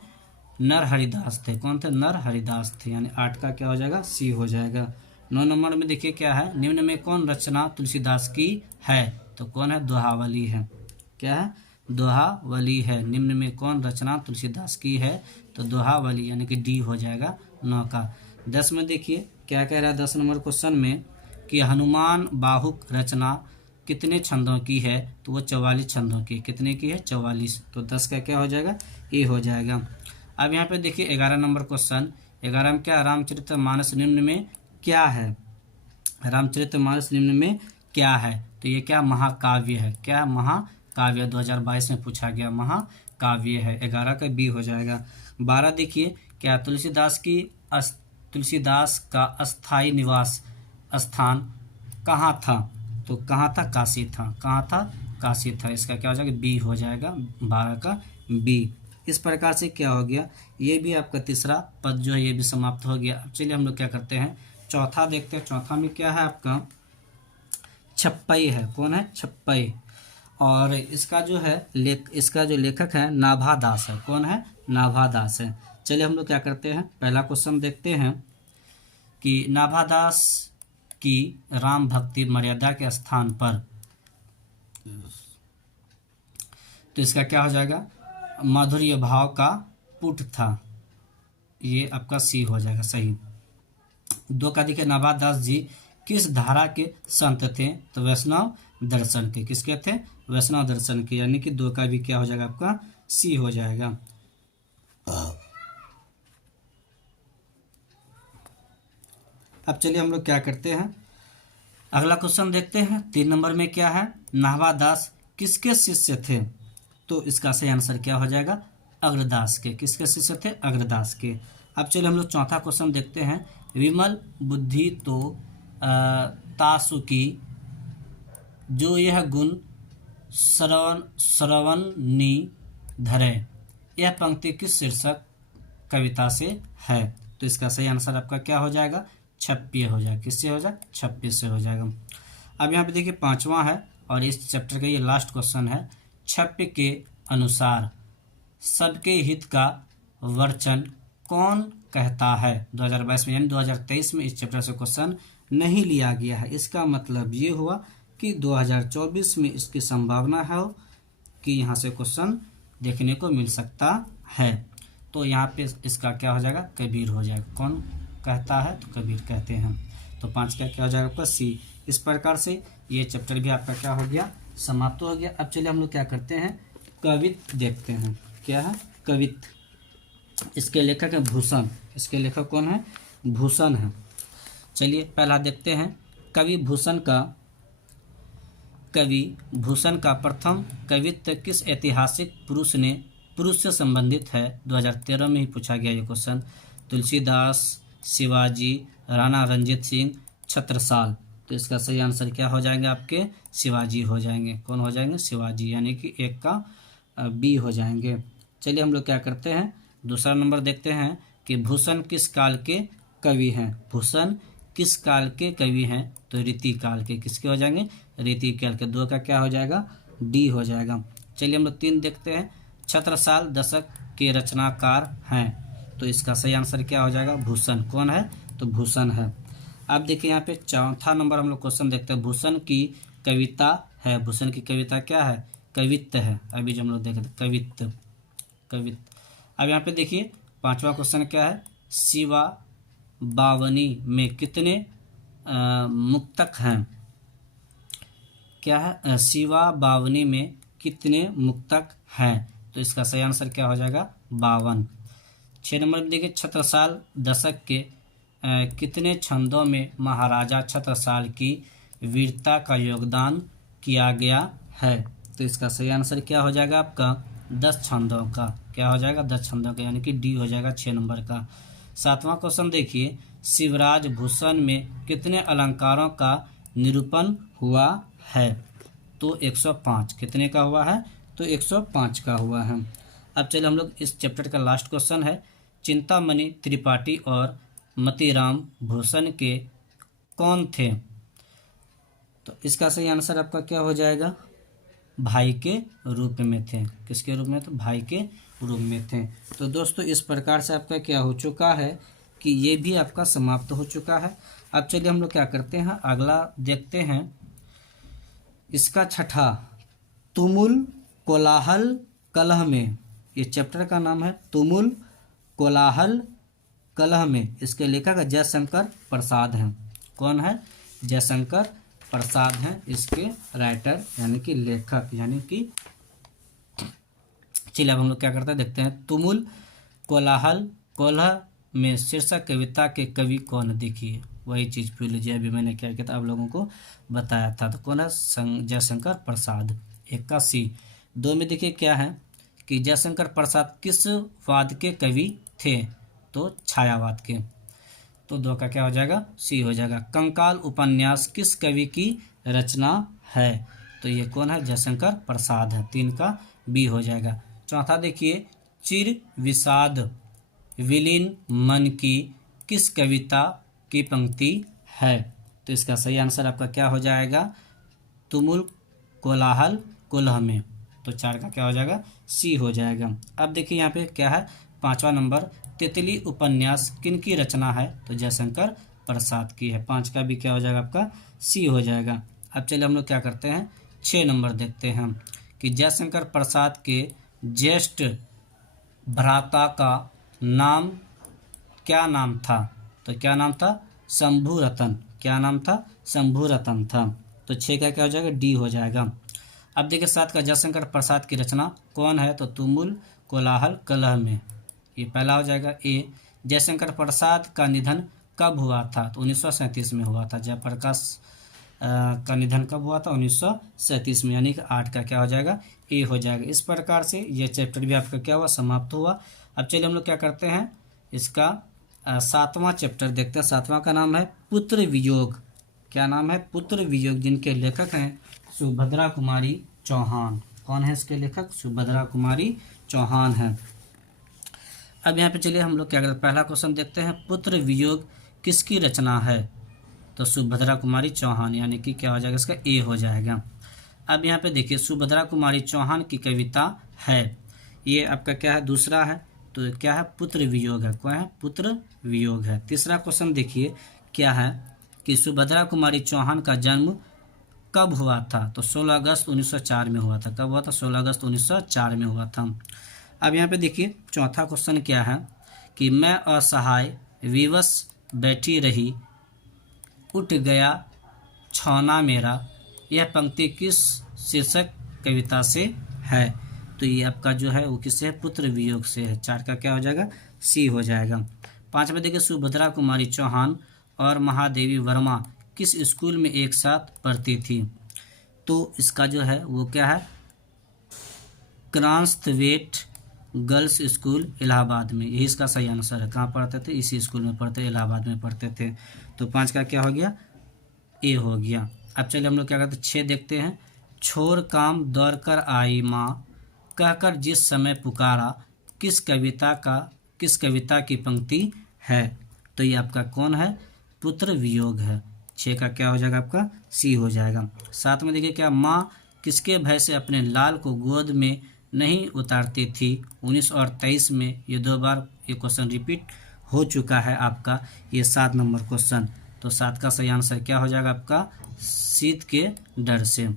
नरहरिदास थे। कौन थे, नरहरिदास थे, यानी 8 का क्या हो जाएगा, सी हो जाएगा। 9 नंबर में देखिए क्या है, निम्न में कौन रचना तुलसीदास की है। तो कौन है, दोहावली है। क्या है, दोहावली है। निम्न में कौन रचना तुलसीदास की है, तो दोहावली, यानी कि डी हो जाएगा 9 का। 10 में देखिए क्या कह रहा है 10 नंबर क्वेश्चन में कि हनुमान बाहुक रचना कितने छंदों की है। तो वो 44 छंदों की। कितने की है, 44। तो 10 का क्या हो जाएगा, ए हो जाएगा। अब यहाँ पे देखिए 11 नंबर क्वेश्चन। 11 में क्या, रामचरितमानस निम्न में क्या है। रामचरितमानस निम्न में क्या है, तो ये क्या, महाकाव्य है। क्या, महाकाव्य। 2022 में पूछा गया, महाकाव्य है। 11 का बी हो जाएगा। 12 देखिए क्या, तुलसीदास का अस्थाई निवास स्थान कहाँ था। तो कहाँ था, काशी था। कहाँ था, काशी था। इसका क्या हो जाएगा, बी हो जाएगा। 12 का बी। इस प्रकार से क्या हो गया, ये भी आपका तीसरा पद जो है ये भी समाप्त हो गया। अब चलिए हम लोग क्या करते हैं, चौथा देखते हैं। चौथा में क्या है आपका, छप्पई है। कौन है, छप्पई। और इसका जो है इसका जो लेखक है नाभादास है। कौन है, नाभादास है। चलिए हम लोग क्या करते हैं, पहला क्वेश्चन देखते हैं कि नाभादास की राम भक्ति मर्यादा के स्थान पर, तो इसका क्या हो जाएगा, माधुर्य भाव का पुट था। ये आपका सी हो जाएगा सही। 2 का देखिए, नाभादास जी किस धारा के संत थे। तो वैष्णव दर्शन के। किसके थे, वैष्णव दर्शन के, यानी कि 2 का भी क्या हो जाएगा आपका, सी हो जाएगा। अब चलिए हम लोग क्या करते हैं, अगला क्वेश्चन देखते हैं। 3 नंबर में क्या है, नाभादास किसके शिष्य थे। तो इसका सही आंसर क्या हो जाएगा, अग्रदास के। किसके शिष्य थे, अग्रदास के। अब चलिए हम लोग चौथा क्वेश्चन देखते हैं। विमल बुद्धि तो तासुकी, जो यह गुण श्रवणी धरे, यह पंक्ति किस शीर्षक कविता से है। तो इसका सही आंसर आपका क्या हो जाएगा, छप्पय हो जाएगा। किससे हो जाएगा, छप्पय से हो जाएगा। अब यहाँ पे देखिए 5वां है और इस चैप्टर का ये लास्ट क्वेश्चन है। छप्पय के अनुसार सबके हित का वर्चन कौन कहता है। 2022 में यानी 2023 में इस चैप्टर से क्वेश्चन नहीं लिया गया है। इसका मतलब ये हुआ कि 2024 में इसकी संभावना है कि यहाँ से क्वेश्चन देखने को मिल सकता है। तो यहाँ पे इसका क्या हो जाएगा, कबीर हो जाएगा। कौन कहता है, तो कबीर कहते हैं। तो 5 का क्या हो जाएगा आपका, सी। इस प्रकार से ये चैप्टर भी आपका क्या हो गया, समाप्त हो गया। अब चलिए हम लोग क्या करते हैं, कवित देखते हैं। क्या है, कवित। इसके लेखक है भूषण। इसके लेखक कौन है, भूषण है। चलिए पहला देखते हैं, कवि भूषण का प्रथम कवित्व किस ऐतिहासिक पुरुष से संबंधित है? 2013 में ही पूछा गया ये क्वेश्चन। तुलसीदास, शिवाजी, राणा रंजीत सिंह, छत्रसाल। तो इसका सही आंसर क्या हो जाएंगे आपके? शिवाजी हो जाएंगे। कौन हो जाएंगे? शिवाजी, यानी कि एक का बी हो जाएंगे। चलिए हम लोग क्या करते हैं, दूसरा नंबर देखते हैं कि भूषण किस काल के कवि हैं? भूषण किस काल के कवि हैं? तो रीति काल के। किसके हो जाएंगे? रीति काल के। 2 का क्या हो जाएगा? डी हो जाएगा। चलिए हम लोग 3 देखते हैं। छत्रसाल दशक के रचनाकार हैं, तो इसका सही आंसर क्या हो जाएगा? भूषण। कौन है? तो भूषण है। अब देखिए यहाँ पे चौथा नंबर हम लोग क्वेश्चन देखते हैं। भूषण की कविता है, भूषण की कविता क्या है? कवित्व है। अभी जो हम लोग देखे थे कवित्व। अब यहाँ पे देखिए 5वां क्वेश्चन क्या है? शिवा बावनी में कितने मुक्तक हैं? क्या है? शिवा बावनी में कितने मुक्तक हैं? तो इसका सही आंसर क्या हो जाएगा? 52। 6 नंबर में देखिए छत्रसाल दशक के कितने छंदों में महाराजा छत्रसाल की वीरता का योगदान किया गया है? तो इसका सही आंसर क्या हो जाएगा आपका? 10 छंदों का। क्या हो जाएगा? 10 छंदों का, यानी कि डी हो जाएगा 6 नंबर का। 7वां क्वेश्चन देखिए, शिवराज भूषण में कितने अलंकारों का निरूपण हुआ है? तो 105। कितने का हुआ है? तो 105 का हुआ है। अब चलिए हम लोग इस चैप्टर का लास्ट क्वेश्चन है, चिंतामणि त्रिपाठी और मतीराम भूषण के कौन थे? तो इसका सही आंसर आपका क्या हो जाएगा? भाई के रूप में थे। किसके रूप में? तो भाई के रूप में थे। तो दोस्तों इस प्रकार से आपका क्या हो चुका है कि ये भी आपका समाप्त हो चुका है। अब चलिए हम लोग क्या करते हैं, अगला देखते हैं। इसका छठा, तुमुल कोलाहल कलह में, ये चैप्टर का नाम है तुमुल कोलाहल कलह में। इसके लेखक जयशंकर प्रसाद हैं। कौन है? जयशंकर प्रसाद हैं इसके राइटर, यानी कि लेखक, यानी कि। चलिए अब हम लोग क्या करते हैं, देखते हैं। तुमुल कोलाहल कलह में शीर्षक कविता के कवि कौन? देखिए वही चीज़ पूछ लीजिए, अभी मैंने क्या किया था आप लोगों को बताया था। तो कौन है? जयशंकर प्रसाद। 1 का सी। 2 में देखिए क्या है कि जयशंकर प्रसाद किस वाद के कवि थे? तो छायावाद के। तो 2 का क्या हो जाएगा? सी हो जाएगा। कंकाल उपन्यास किस कवि की रचना है? तो ये कौन है? जयशंकर प्रसाद है। 3 का बी हो जाएगा। चौथा देखिए, चिर विषाद विलीन मन की किस कविता की पंक्ति है? तो इसका सही आंसर आपका क्या हो जाएगा? तुमुल कोलाहल कलह में। तो 4 का क्या हो जाएगा? सी हो जाएगा। अब देखिए यहाँ पे क्या है, 5वां नंबर, तितली उपन्यास किन की रचना है? तो जयशंकर प्रसाद की है। 5 का भी क्या हो जाएगा आपका? सी हो जाएगा। अब चलिए हम लोग क्या करते हैं, 6 नंबर देखते हैं कि जयशंकर प्रसाद के ज्येष्ठ भ्राता का नाम क्या नाम था? तो क्या नाम था? शंभू रतन। क्या नाम था? शंभू रतन था। तो 6 का क्या हो जाएगा? डी हो जाएगा। अब देखिए 7 का, जयशंकर प्रसाद की रचना कौन है? तो तुमुल कोलाहल कलह में। ये पहला हो जाएगा ए। जयशंकर प्रसाद का निधन कब हुआ था? तो 1937 में हुआ था। जयप्रकाश का निधन कब हुआ था? 1937 में, यानी कि 8 का क्या हो जाएगा? ए हो जाएगा। इस प्रकार से ये चैप्टर भी आपका क्या हुआ? समाप्त हुआ। अब चलिए हम लोग क्या करते हैं, इसका 7वां चैप्टर देखते हैं। 7वां का नाम है पुत्र वियोग। क्या नाम है? पुत्र वियोग, जिनके लेखक हैं सुभद्रा कुमारी चौहान। कौन है इसके लेखक? सुभद्रा कुमारी चौहान है। अब यहाँ पे चलिए हम लोग क्या करते हैं, पहला क्वेश्चन देखते हैं, पुत्र वियोग किसकी रचना है? तो सुभद्रा कुमारी चौहान, यानी कि क्या हो जाएगा? इसका ए हो जाएगा। अब यहाँ पे देखिए सुभद्रा कुमारी चौहान की कविता है, ये आपका क्या है? दूसरा है। तो क्या है? पुत्र वियोग है। कौन है? पुत्र वियोग है। तीसरा क्वेश्चन देखिए क्या है कि सुभद्रा कुमारी चौहान का जन्म कब हुआ था? तो 16 अगस्त 1904 में हुआ था। कब हुआ था? 16 अगस्त 1904 में हुआ था। अब यहाँ पे देखिए चौथा क्वेश्चन क्या है कि मैं असहाय विवश बैठी रही, उठ गया छौना मेरा, यह पंक्ति किस शीर्षक कविता से है? तो ये आपका जो है वो किससे है? पुत्र वियोग से है। 4 का क्या हो जाएगा? सी हो जाएगा। 5 में देखिए सुभद्रा कुमारी चौहान और महादेवी वर्मा किस स्कूल में एक साथ पढ़ती थी? तो इसका जो है वो क्या है, क्रांस्थवेट गर्ल्स स्कूल इलाहाबाद में, यही इसका सही आंसर है। कहाँ पढ़ते थे? इसी स्कूल में पढ़ते, इलाहाबाद में पढ़ते थे। तो 5 का क्या हो गया? ए हो गया। अब चलिए हम लोग क्या करते हैं, 6 देखते हैं। छोड़ काम दौड़ कर आई माँ, कहकर जिस समय पुकारा, किस कविता की पंक्ति है? तो ये आपका कौन है? पुत्र वियोग है। 6 का क्या हो जाएगा आपका? सी हो जाएगा। 7 में देखिए क्या, माँ किसके भय से अपने लाल को गोद में नहीं उतारती थी? 19 और 23 में ये 2 बार ये क्वेश्चन रिपीट हो चुका है आपका, ये 7 नंबर क्वेश्चन। तो 7 का सही आंसर क्या हो जाएगा आपका? शीत के डर से।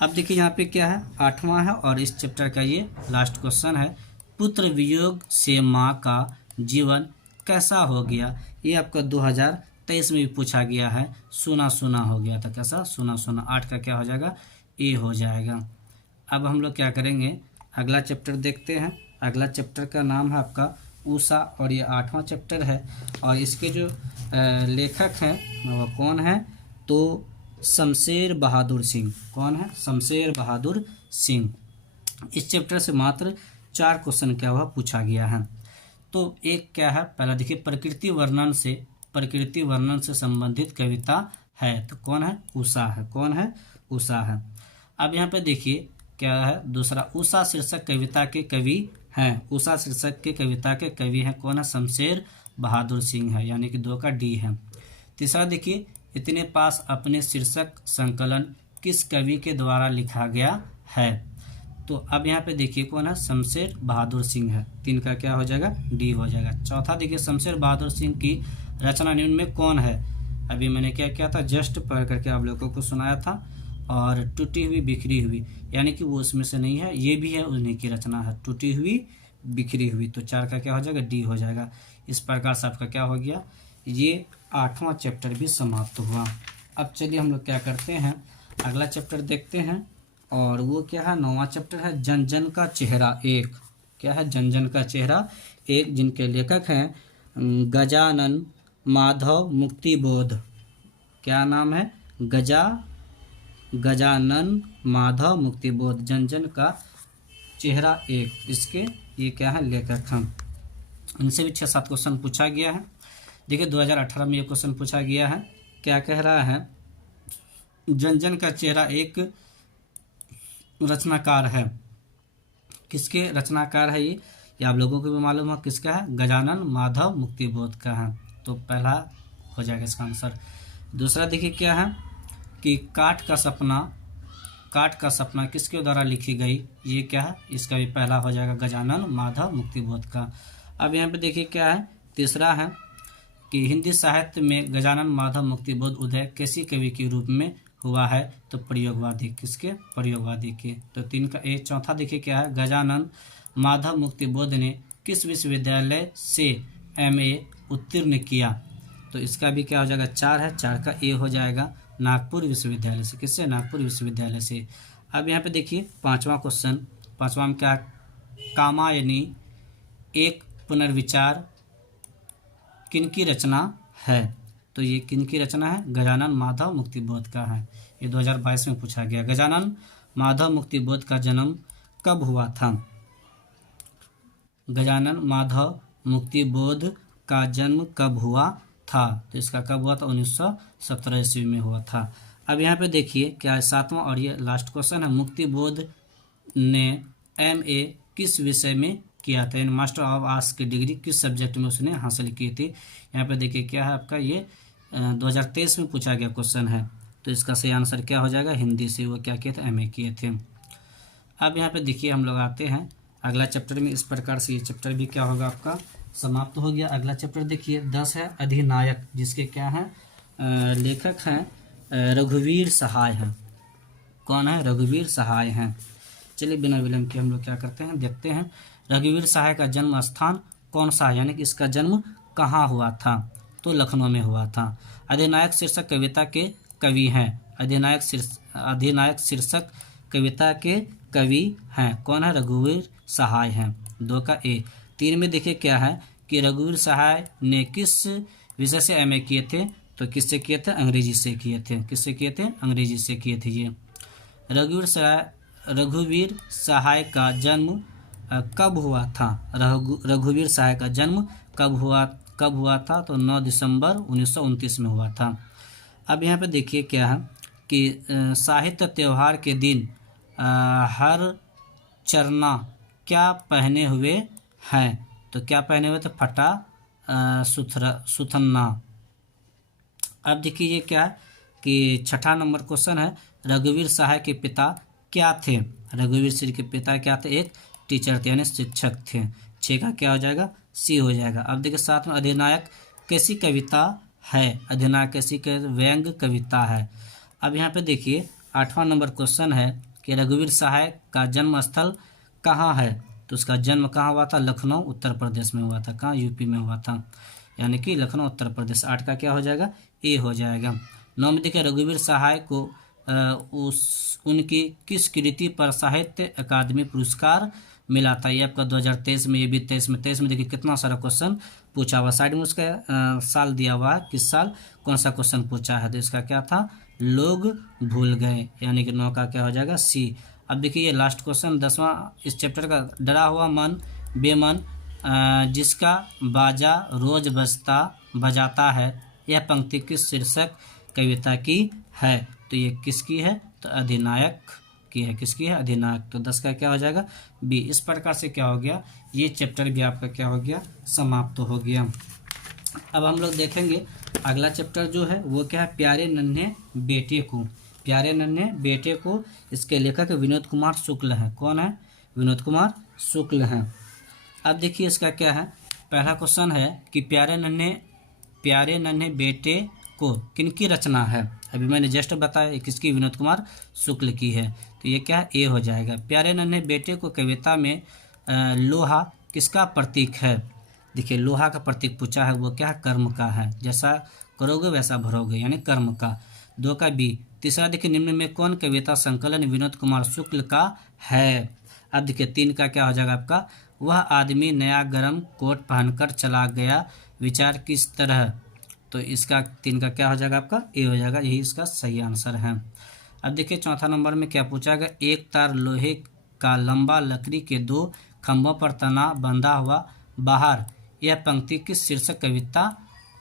अब देखिए यहाँ पे क्या है, 8वां है और इस चैप्टर का ये लास्ट क्वेश्चन है। पुत्र वियोग से माँ का जीवन कैसा हो गया? ये आपका 2023 में भी पूछा गया है, सुना सुना हो गया था। कैसा? सुना सुना। 8 का क्या हो जाएगा? ए हो जाएगा। अब हम लोग क्या करेंगे, अगला चैप्टर देखते हैं। अगला चैप्टर का नाम है आपका उषा और ये 8वां चैप्टर है। और इसके जो लेखक हैं वो कौन है? तो शमशेर बहादुर सिंह। कौन है? शमशेर बहादुर सिंह। इस चैप्टर से मात्र 4 क्वेश्चन क्या हुआ पूछा गया है। तो एक क्या है, पहला देखिए, प्रकृति वर्णन से संबंधित कविता है। तो कौन है? उषा है। कौन है? उषा है। अब यहाँ पे देखिए क्या है, दूसरा, उषा शीर्षक कविता के कवि हैं। उषा शीर्षक के कविता के कवि हैं कौन है? शमशेर बहादुर सिंह है, यानी कि 2 का डी है। तीसरा देखिए, इतने पास अपने शीर्षक संकलन किस कवि के द्वारा लिखा गया है? तो अब यहाँ पे देखिए कौन है? शमशेर बहादुर सिंह है। 3 का क्या हो जाएगा? डी हो जाएगा। चौथा देखिए, शमशेर बहादुर सिंह की रचना निम्न में कौन है? अभी मैंने क्या किया था, जस्ट पढ़ करके आप लोगों को सुनाया था। और टूटी हुई बिखरी हुई, यानी कि वो उसमें से नहीं है, ये भी है, उन्हीं की रचना है, टूटी हुई बिखरी हुई। तो 4 का क्या हो जाएगा? डी हो जाएगा। इस प्रकार से आपका क्या हो गया, ये 8वां चैप्टर भी समाप्त हुआ। अब चलिए हम लोग क्या करते हैं, अगला चैप्टर देखते हैं। और वो क्या है? 9वां चैप्टर है, जन जन का चेहरा एक। क्या है? जन जन का चेहरा एक, जिनके लेखक हैं गजानन माधव मुक्तिबोध। क्या नाम है? गजानन माधव मुक्तिबोध, जन जन का चेहरा एक, इसके ये क्या है? लेखक हैं। इनसे भी 6-7 क्वेश्चन पूछा गया है। देखिए 2018 में ये क्वेश्चन पूछा गया है। क्या कह रहा है? जन जन का चेहरा एक रचनाकार है। किसके रचनाकार है ये आप लोगों को भी मालूम है किसका है? गजानन माधव मुक्तिबोध का है। तो पहला हो जाएगा इसका आंसर। दूसरा देखिए क्या है कि काठ का सपना किसके द्वारा लिखी गई? ये क्या है? इसका भी पहला हो जाएगा गजानन माधव मुक्तिबोध का। अब यहाँ पे देखिए क्या है, तीसरा है कि हिंदी साहित्य में गजानन माधव मुक्तिबोध उदय कैसी कवि के रूप में हुआ है? तो प्रयोगवादी। किसके? प्रयोगवादी के। तो 3 का ए। चौथा देखिए क्या है, गजानन माधव मुक्तिबोध ने किस विश्वविद्यालय से MA उत्तीर्ण किया? तो इसका भी क्या हो जाएगा? 4 है, 4 का ए हो जाएगा, नागपुर विश्वविद्यालय से। किससे? नागपुर विश्वविद्यालय से। अब यहाँ पे देखिए 5वां क्वेश्चन। 5वां में क्या? कामायनी एक पुनर्विचार किनकी रचना है? तो ये किनकी रचना है? गजानन माधव मुक्तिबोध का है। ये 2022 में पूछा गया। गजानन माधव मुक्तिबोध का जन्म कब हुआ था? गजानन माधव मुक्तिबोध का जन्म कब हुआ था? तो इसका कब हुआ था? 1917 ईस्वी में हुआ था। अब यहाँ पे देखिए क्या है, 7वां और ये लास्ट क्वेश्चन है, मुक्तिबोध ने MA किस विषय में किया था? मास्टर ऑफ आर्ट्स की डिग्री किस सब्जेक्ट में उसने हासिल की थी? यहाँ पे देखिए क्या है आपका, ये 2023 में पूछा गया क्वेश्चन है। तो इसका सही आंसर क्या हो जाएगा? हिंदी से वो क्या किए थे? MA किए थे। अब यहाँ पे देखिए हम लोग आते हैं अगला चैप्टर में। इस प्रकार से ये चैप्टर भी क्या होगा आपका? समाप्त हो गया। अगला चैप्टर देखिए 10 है, अधिनायक, जिसके क्या है? लेखक हैं रघुवीर सहाय हैं। कौन है? रघुवीर सहाय हैं। चलिए बिना विलंब के हम लोग क्या करते हैं, देखते हैं। रघुवीर सहाय का जन्म स्थान कौन सा है, यानी कि इसका जन्म कहाँ हुआ था? तो लखनऊ में हुआ था। अधिनायक शीर्षक कविता के कवि हैं। अधिनायक शीर्षक कविता के कवि हैं कौन है? रघुवीर सहाय हैं। 2 का ए। 3 में देखिए क्या है कि रघुवीर सहाय ने किस विषय से MA किए थे? तो किससे किए थे? अंग्रेजी से किए थे। किससे किए थे? अंग्रेजी से किए थे ये। रघुवीर सहाय का जन्म कब हुआ था? रघुवीर सहाय का जन्म कब हुआ था? तो 9 दिसंबर 1929 में हुआ था। अब यहाँ पे देखिए क्या है कि साहित्य त्यौहार के दिन हर चरना क्या पहने हुए हैं? तो क्या पहने हुए थे? फटा सुथन्ना। अब देखिए ये क्या है कि छठा नंबर क्वेश्चन है, रघुवीर सहाय के पिता क्या थे? रघुवीर सिंह के पिता क्या थे? एक टीचर थे, यानी शिक्षक थे। 6 का क्या हो जाएगा? सी हो जाएगा। अब देखिए साथ में अधिनायक कैसी कविता है? अधिनायक कैसी व्यंग्य कविता है। अब यहाँ पे देखिए 8वां नंबर क्वेश्चन है कि रघुवीर सहाय का जन्म स्थल कहाँ है? तो उसका जन्म कहाँ हुआ था? लखनऊ उत्तर प्रदेश में हुआ था। कहाँ? यूपी में हुआ था, यानी कि लखनऊ उत्तर प्रदेश। 8 का क्या हो जाएगा? ए हो जाएगा। 9 में देखिए रघुवीर सहाय को उनकी किस कृति पर साहित्य अकादमी पुरस्कार मिला था? ये आपका 2023 में, ये भी 23 में देखिए कितना सारा क्वेश्चन पूछा हुआ। साइड में उसका साल दिया हुआ है, किस साल कौन सा क्वेश्चन पूछा है। तो इसका क्या था? लोग भूल गए, यानी कि 9 का क्या हो जाएगा? सी। अब देखिए ये लास्ट क्वेश्चन 10वां इस चैप्टर का, डरा हुआ मन बेमन जिसका बाजा रोज बजाता है, यह पंक्ति किस शीर्षक कविता की है? तो ये किसकी है? तो अधिनायक की है। किसकी है? अधिनायक। तो 10 का क्या हो जाएगा? बी। इस प्रकार से क्या हो गया? ये चैप्टर भी आपका क्या हो गया? समाप्त हो गया। अब हम लोग देखेंगे अगला चैप्टर जो है वो क्या है? प्यारे नन्हे बेटे को। प्यारे नन्हे बेटे को, इसके लेखक विनोद कुमार शुक्ल हैं। कौन है? विनोद कुमार शुक्ल हैं। अब देखिए इसका क्या है, पहला क्वेश्चन है कि प्यारे नन्हे बेटे को किनकी रचना है? अभी मैंने जस्ट बताया किसकी? विनोद कुमार शुक्ल की है। तो ये क्या है? ए हो जाएगा। प्यारे नन्हे बेटे को कविता में लोहा किसका प्रतीक है? देखिए लोहा का प्रतीक पूछा है, वो क्या है? कर्म का है। जैसा करोगे वैसा भरोगे, यानी कर्म का। 2 का बी। तीसरा देखिए निम्न में कौन कविता संकलन विनोद कुमार शुक्ल का है? अब देखिए 3 का क्या हो जाएगा आपका? वह आदमी नया गरम कोट पहनकर चला गया, विचार किस तरह? तो इसका 3 का क्या हो जाएगा आपका? ए हो जाएगा। यही इसका सही आंसर है। अब देखिए चौथा नंबर में क्या पूछा गया? एक तार लोहे का लंबा लकड़ी के 2 खंभों पर तना बंधा हुआ बाहर, यह पंक्ति किस शीर्षक कविता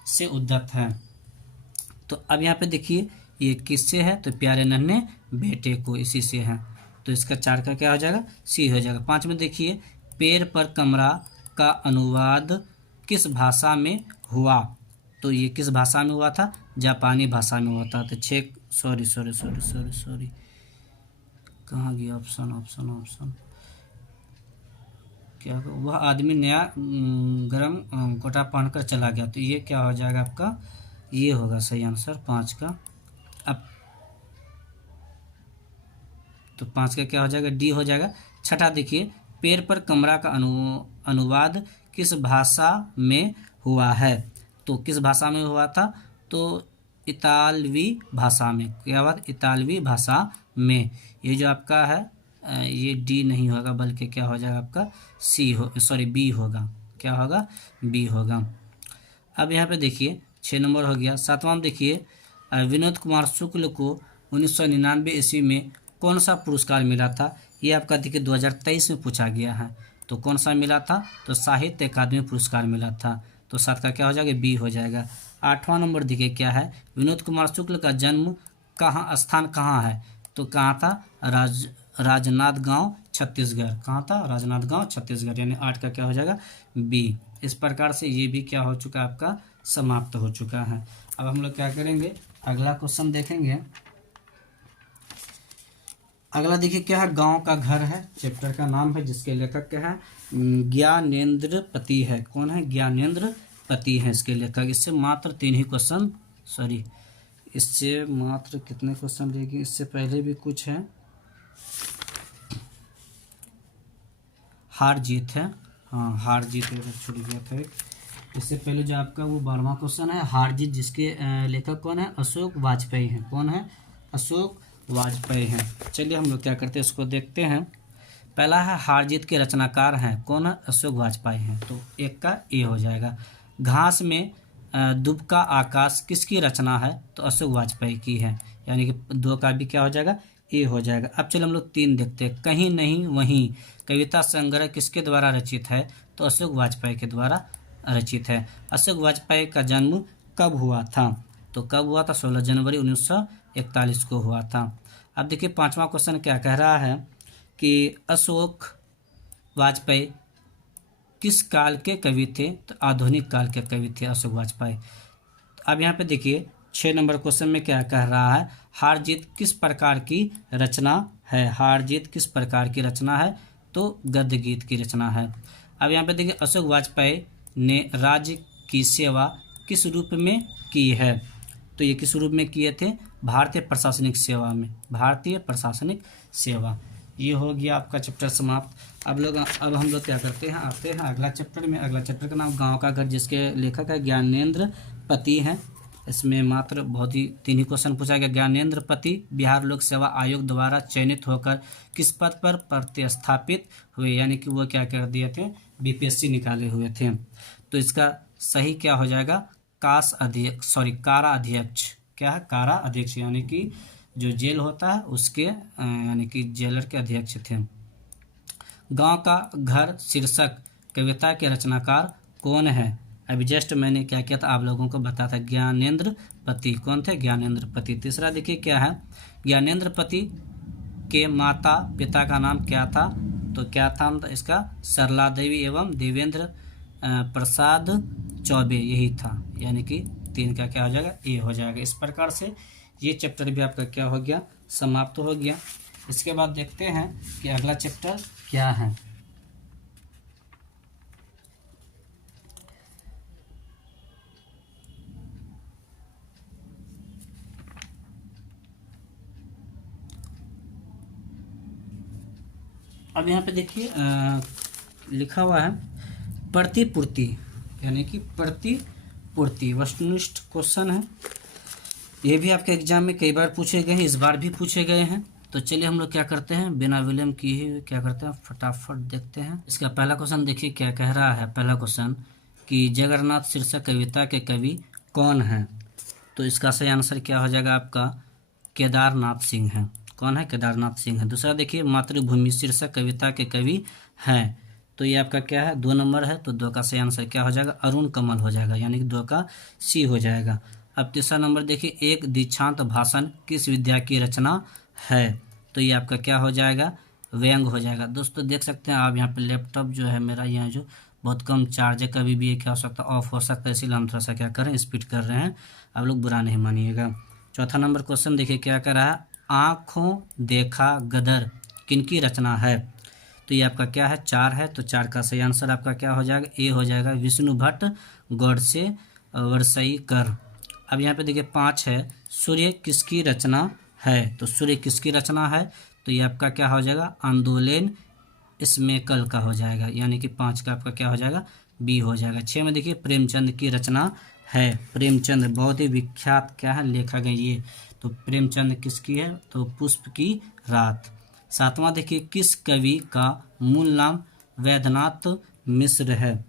से उद्धत है? तो अब यहाँ पे देखिए ये किससे है? तो प्यारे नन्हे बेटे को, इसी से है। तो इसका 4 का क्या हो जाएगा? सी हो जाएगा। 5 में देखिए पैर पर कमरा का अनुवाद किस भाषा में हुआ? तो ये किस भाषा में हुआ था? जापानी भाषा में हुआ था। तो 6 सॉरी कहाँ गया ऑप्शन? क्या? वह आदमी नया गरम कोटा पहनकर चला गया। तो ये क्या हो जाएगा आपका? ये होगा सही आंसर 5 का। अब तो 5 का क्या हो जाएगा? डी हो जाएगा। छठा देखिए पैर पर कमरा का अनुवाद किस भाषा में हुआ है? तो किस भाषा में हुआ था? तो इतालवी भाषा में। क्या बात? इतालवी भाषा में। ये जो आपका है ये डी नहीं होगा, बल्कि क्या हो जाएगा आपका? बी होगा। क्या होगा? बी होगा। अब यहाँ पे देखिए 6 नंबर हो गया। 7वां में देखिए विनोद कुमार शुक्ल को 1999 ईस्वी में कौन सा पुरस्कार मिला था? ये आपका देखिए 2023 में पूछा गया है। तो कौन सा मिला था? तो साहित्य अकादमी पुरस्कार मिला था। तो 7 का क्या हो जाएगा? बी हो जाएगा। 8वां नंबर देखिए क्या है? विनोद कुमार शुक्ल का जन्म स्थान कहाँ है? तो कहाँ था? राजनांदगांव छत्तीसगढ़। कहाँ था? राजनांदगांव छत्तीसगढ़, यानी 8 का क्या हो जाएगा? बी। इस प्रकार से ये भी क्या हो चुका है आपका? समाप्त हो चुका है। अब हम लोग क्या करेंगे? अगला क्वेश्चन देखेंगे। अगला देखिए क्या है? गांव का घर है, चैप्टर का नाम है, जिसके लेखक क्या है? ज्ञानेंद्र पति है। कौन है? ज्ञानेंद्र पति है इसके लेखक। इससे मात्र 3 ही क्वेश्चन, इससे मात्र कितने क्वेश्चन देगी? इससे पहले भी कुछ है, हार जीत है। हाँ हार जीत छूट गया था एक। इससे पहले जो आपका वो 12वां क्वेश्चन है हार जीत, जिसके लेखक कौन है? अशोक वाजपेयी हैं। कौन है? अशोक वाजपेयी हैं। चलिए हम लोग क्या करते हैं इसको देखते हैं। पहला है हार जीत के रचनाकार हैं। कौन है? अशोक वाजपेयी हैं। तो 1 का ए हो जाएगा। घास में दुबका आकाश किसकी रचना है? तो अशोक वाजपेयी की है, यानी कि 2 का भी क्या हो जाएगा? ए हो जाएगा। अब चलो हम लोग 3 देखते हैं। कहीं नहीं वहीं कविता संग्रह किसके द्वारा रचित है? तो अशोक वाजपेयी के द्वारा रचित है। अशोक वाजपेयी का जन्म कब हुआ था? तो कब हुआ था? 16 जनवरी 1941 को हुआ था। अब देखिए 5वां क्वेश्चन क्या कह रहा है कि अशोक वाजपेयी किस काल के कवि थे? तो आधुनिक काल के कवि थे अशोक वाजपेयी। अब यहाँ पे देखिए 6 नंबर क्वेश्चन में क्या कह रहा है? हार जीत किस प्रकार की रचना है? हार जीत किस प्रकार की रचना है? तो गद्य गीत की रचना है। अब यहाँ पे देखिए अशोक वाजपेयी ने राज्य की सेवा किस रूप में की है? तो ये किस रूप में किए थे? भारतीय प्रशासनिक सेवा में, भारतीय प्रशासनिक सेवा। ये हो गया आपका चैप्टर समाप्त। अब हम लोग क्या करते हैं, आते हैं अगला चैप्टर में। अगला चैप्टर का नाम गांव का घर, जिसके लेखक है ज्ञानेंद्र पति हैं। इसमें मात्र बहुत ही 3 ही क्वेश्चन पूछा गया। ज्ञानेंद्र पति बिहार लोक सेवा आयोग द्वारा चयनित होकर किस पद पर प्रतिस्थापित हुए? यानी कि वो क्या कर दिए थे? बीपीएससी निकाले हुए थे। तो इसका सही क्या हो जाएगा? कारा अध्यक्ष। क्या है? कारा अध्यक्ष, यानी कि जो जेल होता है उसके यानी कि जेलर के अध्यक्ष थे। गांव का घर शीर्षक कविता के रचनाकार कौन है? अभी जस्ट मैंने क्या किया था, आप लोगों को बताया था, ज्ञानेंद्र पति। कौन थे? ज्ञानेंद्र पति। तीसरा देखिए क्या है, ज्ञानेंद्र पति के माता पिता का नाम क्या था? तो क्या था इसका? सरला देवी एवं देवेंद्र प्रसाद चौबे, यही था। यानी कि 3 का क्या हो जाएगा? ए हो जाएगा। इस प्रकार से ये चैप्टर भी आपका क्या हो गया? समाप्त हो गया। इसके बाद देखते हैं कि अगला चैप्टर क्या है। अब यहाँ पे देखिए लिखा हुआ है प्रतिपूर्ति, यानी कि प्रतिपूर्ति वस्तुनिष्ठ क्वेश्चन है। ये भी आपके एग्जाम में कई बार पूछे गए हैं, इस बार भी पूछे गए हैं। तो चलिए हम लोग क्या करते हैं, बिना विलंब किए क्या करते हैं, फटाफट देखते हैं। इसका पहला क्वेश्चन देखिए क्या कह रहा है। पहला क्वेश्चन कि जगन्नाथ शीर्षक कविता के कवि कौन है? तो इसका सही आंसर क्या हो जाएगा आपका? केदारनाथ सिंह है। कौन है? केदारनाथ सिंह है। दूसरा देखिए मातृभूमि शीर्षक कविता के कवि हैं, तो ये आपका क्या है? 2 नंबर है, तो 2 का सही आंसर क्या हो जाएगा? अरुण कमल हो जाएगा, यानी कि 2 का सी हो जाएगा। अब तीसरा नंबर देखिए एक दीक्षांत भाषण किस विद्या की रचना है? तो ये आपका क्या हो जाएगा? व्यंग हो जाएगा। दोस्तों देख सकते हैं आप यहाँ पे लैपटॉप जो है मेरा यहाँ जो बहुत कम चार्ज है, कभी भी ये क्या हो सकता है? ऑफ हो सकता है, इसीलिए हम थोड़ा सा क्या करें, स्पीड कर रहे हैं। आप लोग बुरा नहीं मानिएगा। चौथा नंबर क्वेश्चन देखिए क्या कर रहा है, आँखों देखा गदर किनकी रचना है? तो ये आपका क्या है? 4 है, तो 4 का सही आंसर आपका क्या हो जाएगा? ए हो जाएगा। विष्णु भट्ट गौड़से वर्षईकर। अब यहाँ पे देखिए 5 है, सूर्य किसकी रचना है? तो सूर्य किसकी रचना है? तो ये आपका क्या हो जाएगा? आंदोलन स्मेकल का हो जाएगा, यानी कि 5 का आपका क्या हो जाएगा? बी हो जाएगा। 6 में देखिए प्रेमचंद की रचना है। प्रेमचंद बहुत ही विख्यात क्या है लेखक है ये, तो प्रेमचंद किसकी है? तो पुष्प की रात। 7वां देखिए किस कवि का मूल नाम वैद्यनाथ मिश्र है?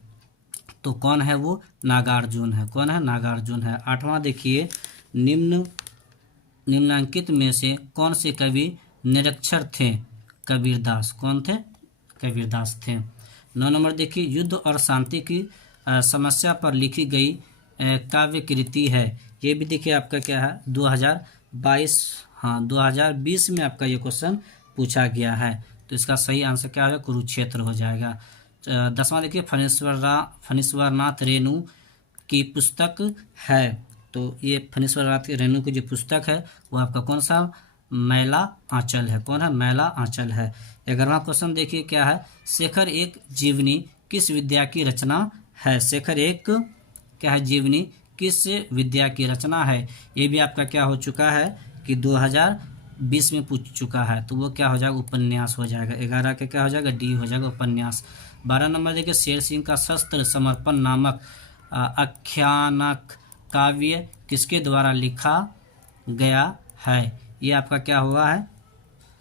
तो कौन है वो? नागार्जुन है। कौन है? नागार्जुन है। 8वां देखिए निम्नांकित में से कौन से कवि निरक्षर थे? कबीरदास। कौन थे? कबीरदास थे। 9 नंबर देखिए युद्ध और शांति की समस्या पर लिखी गई काव्य कृति है। ये भी देखिए आपका क्या है? 2020 में आपका ये क्वेश्चन पूछा गया है। तो इसका सही आंसर क्या होगा? कुरुक्षेत्र हो जाएगा। 10वां देखिए फणीश्वरनाथ रेणु की पुस्तक है। तो ये फणीश्वरनाथ रेणु की जो पुस्तक है वो आपका कौन सा? मैला आंचल है। कौन है? मैला आंचल है। 11वां क्वेश्चन देखिए क्या है, शेखर एक जीवनी किस विद्या की रचना है? शेखर एक क्या है? जीवनी किस विद्या की रचना है? ये भी आपका क्या हो चुका है कि 2020 में पूछ चुका है, तो वो क्या हो जाएगा? उपन्यास हो जाएगा। 11 का क्या हो जाएगा? डी हो जाएगा, उपन्यास। 12 नंबर देखिए शेर सिंह का शस्त्र समर्पण नामक आख्यानक काव्य किसके द्वारा लिखा गया है? ये आपका क्या हुआ है?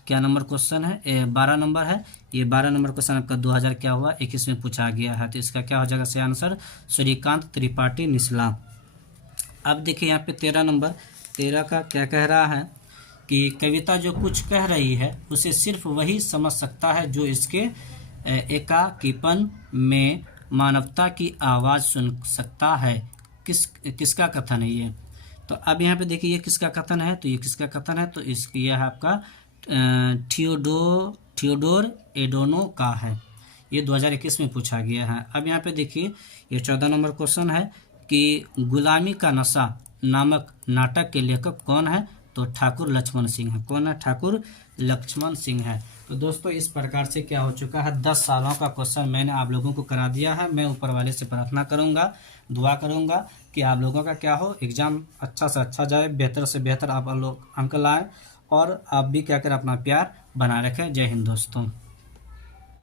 क्या नंबर क्वेश्चन है? 12 नंबर है। ये 12 नंबर क्वेश्चन आपका 2000 क्या हुआ? 21 में पूछा गया है। तो इसका क्या हो जाएगा सही आंसर? सूर्यकांत त्रिपाठी निसला। अब देखिए यहाँ पे 13 नंबर, 13 का क्या कह रहा है कि कविता जो कुछ कह रही है उसे सिर्फ वही समझ सकता है जो इसके एकाकीपन में मानवता की आवाज़ सुन सकता है। किसका कथन है ये? तो अब यहाँ पे देखिए ये किसका कथन है, तो ये किसका कथन है, तो यह है आपका थियोडोर एडोनो का है। ये 2021 में पूछा गया है। अब यहाँ पे देखिए ये 14 नंबर क्वेश्चन है कि गुलामी का नशा नामक नाटक के लेखक कौन है? तो ठाकुर लक्ष्मण सिंह है। कौन है? ठाकुर लक्ष्मण सिंह है। तो दोस्तों इस प्रकार से क्या हो चुका है, 10 सालों का क्वेश्चन मैंने आप लोगों को करा दिया है। मैं ऊपर वाले से प्रार्थना करूंगा, दुआ करूंगा कि आप लोगों का क्या हो, एग्जाम अच्छा से अच्छा जाए, बेहतर से बेहतर आप लोग अंक लाएं और आप भी क्या करें, अपना प्यार बनाए रखें। जय हिंद दोस्तों।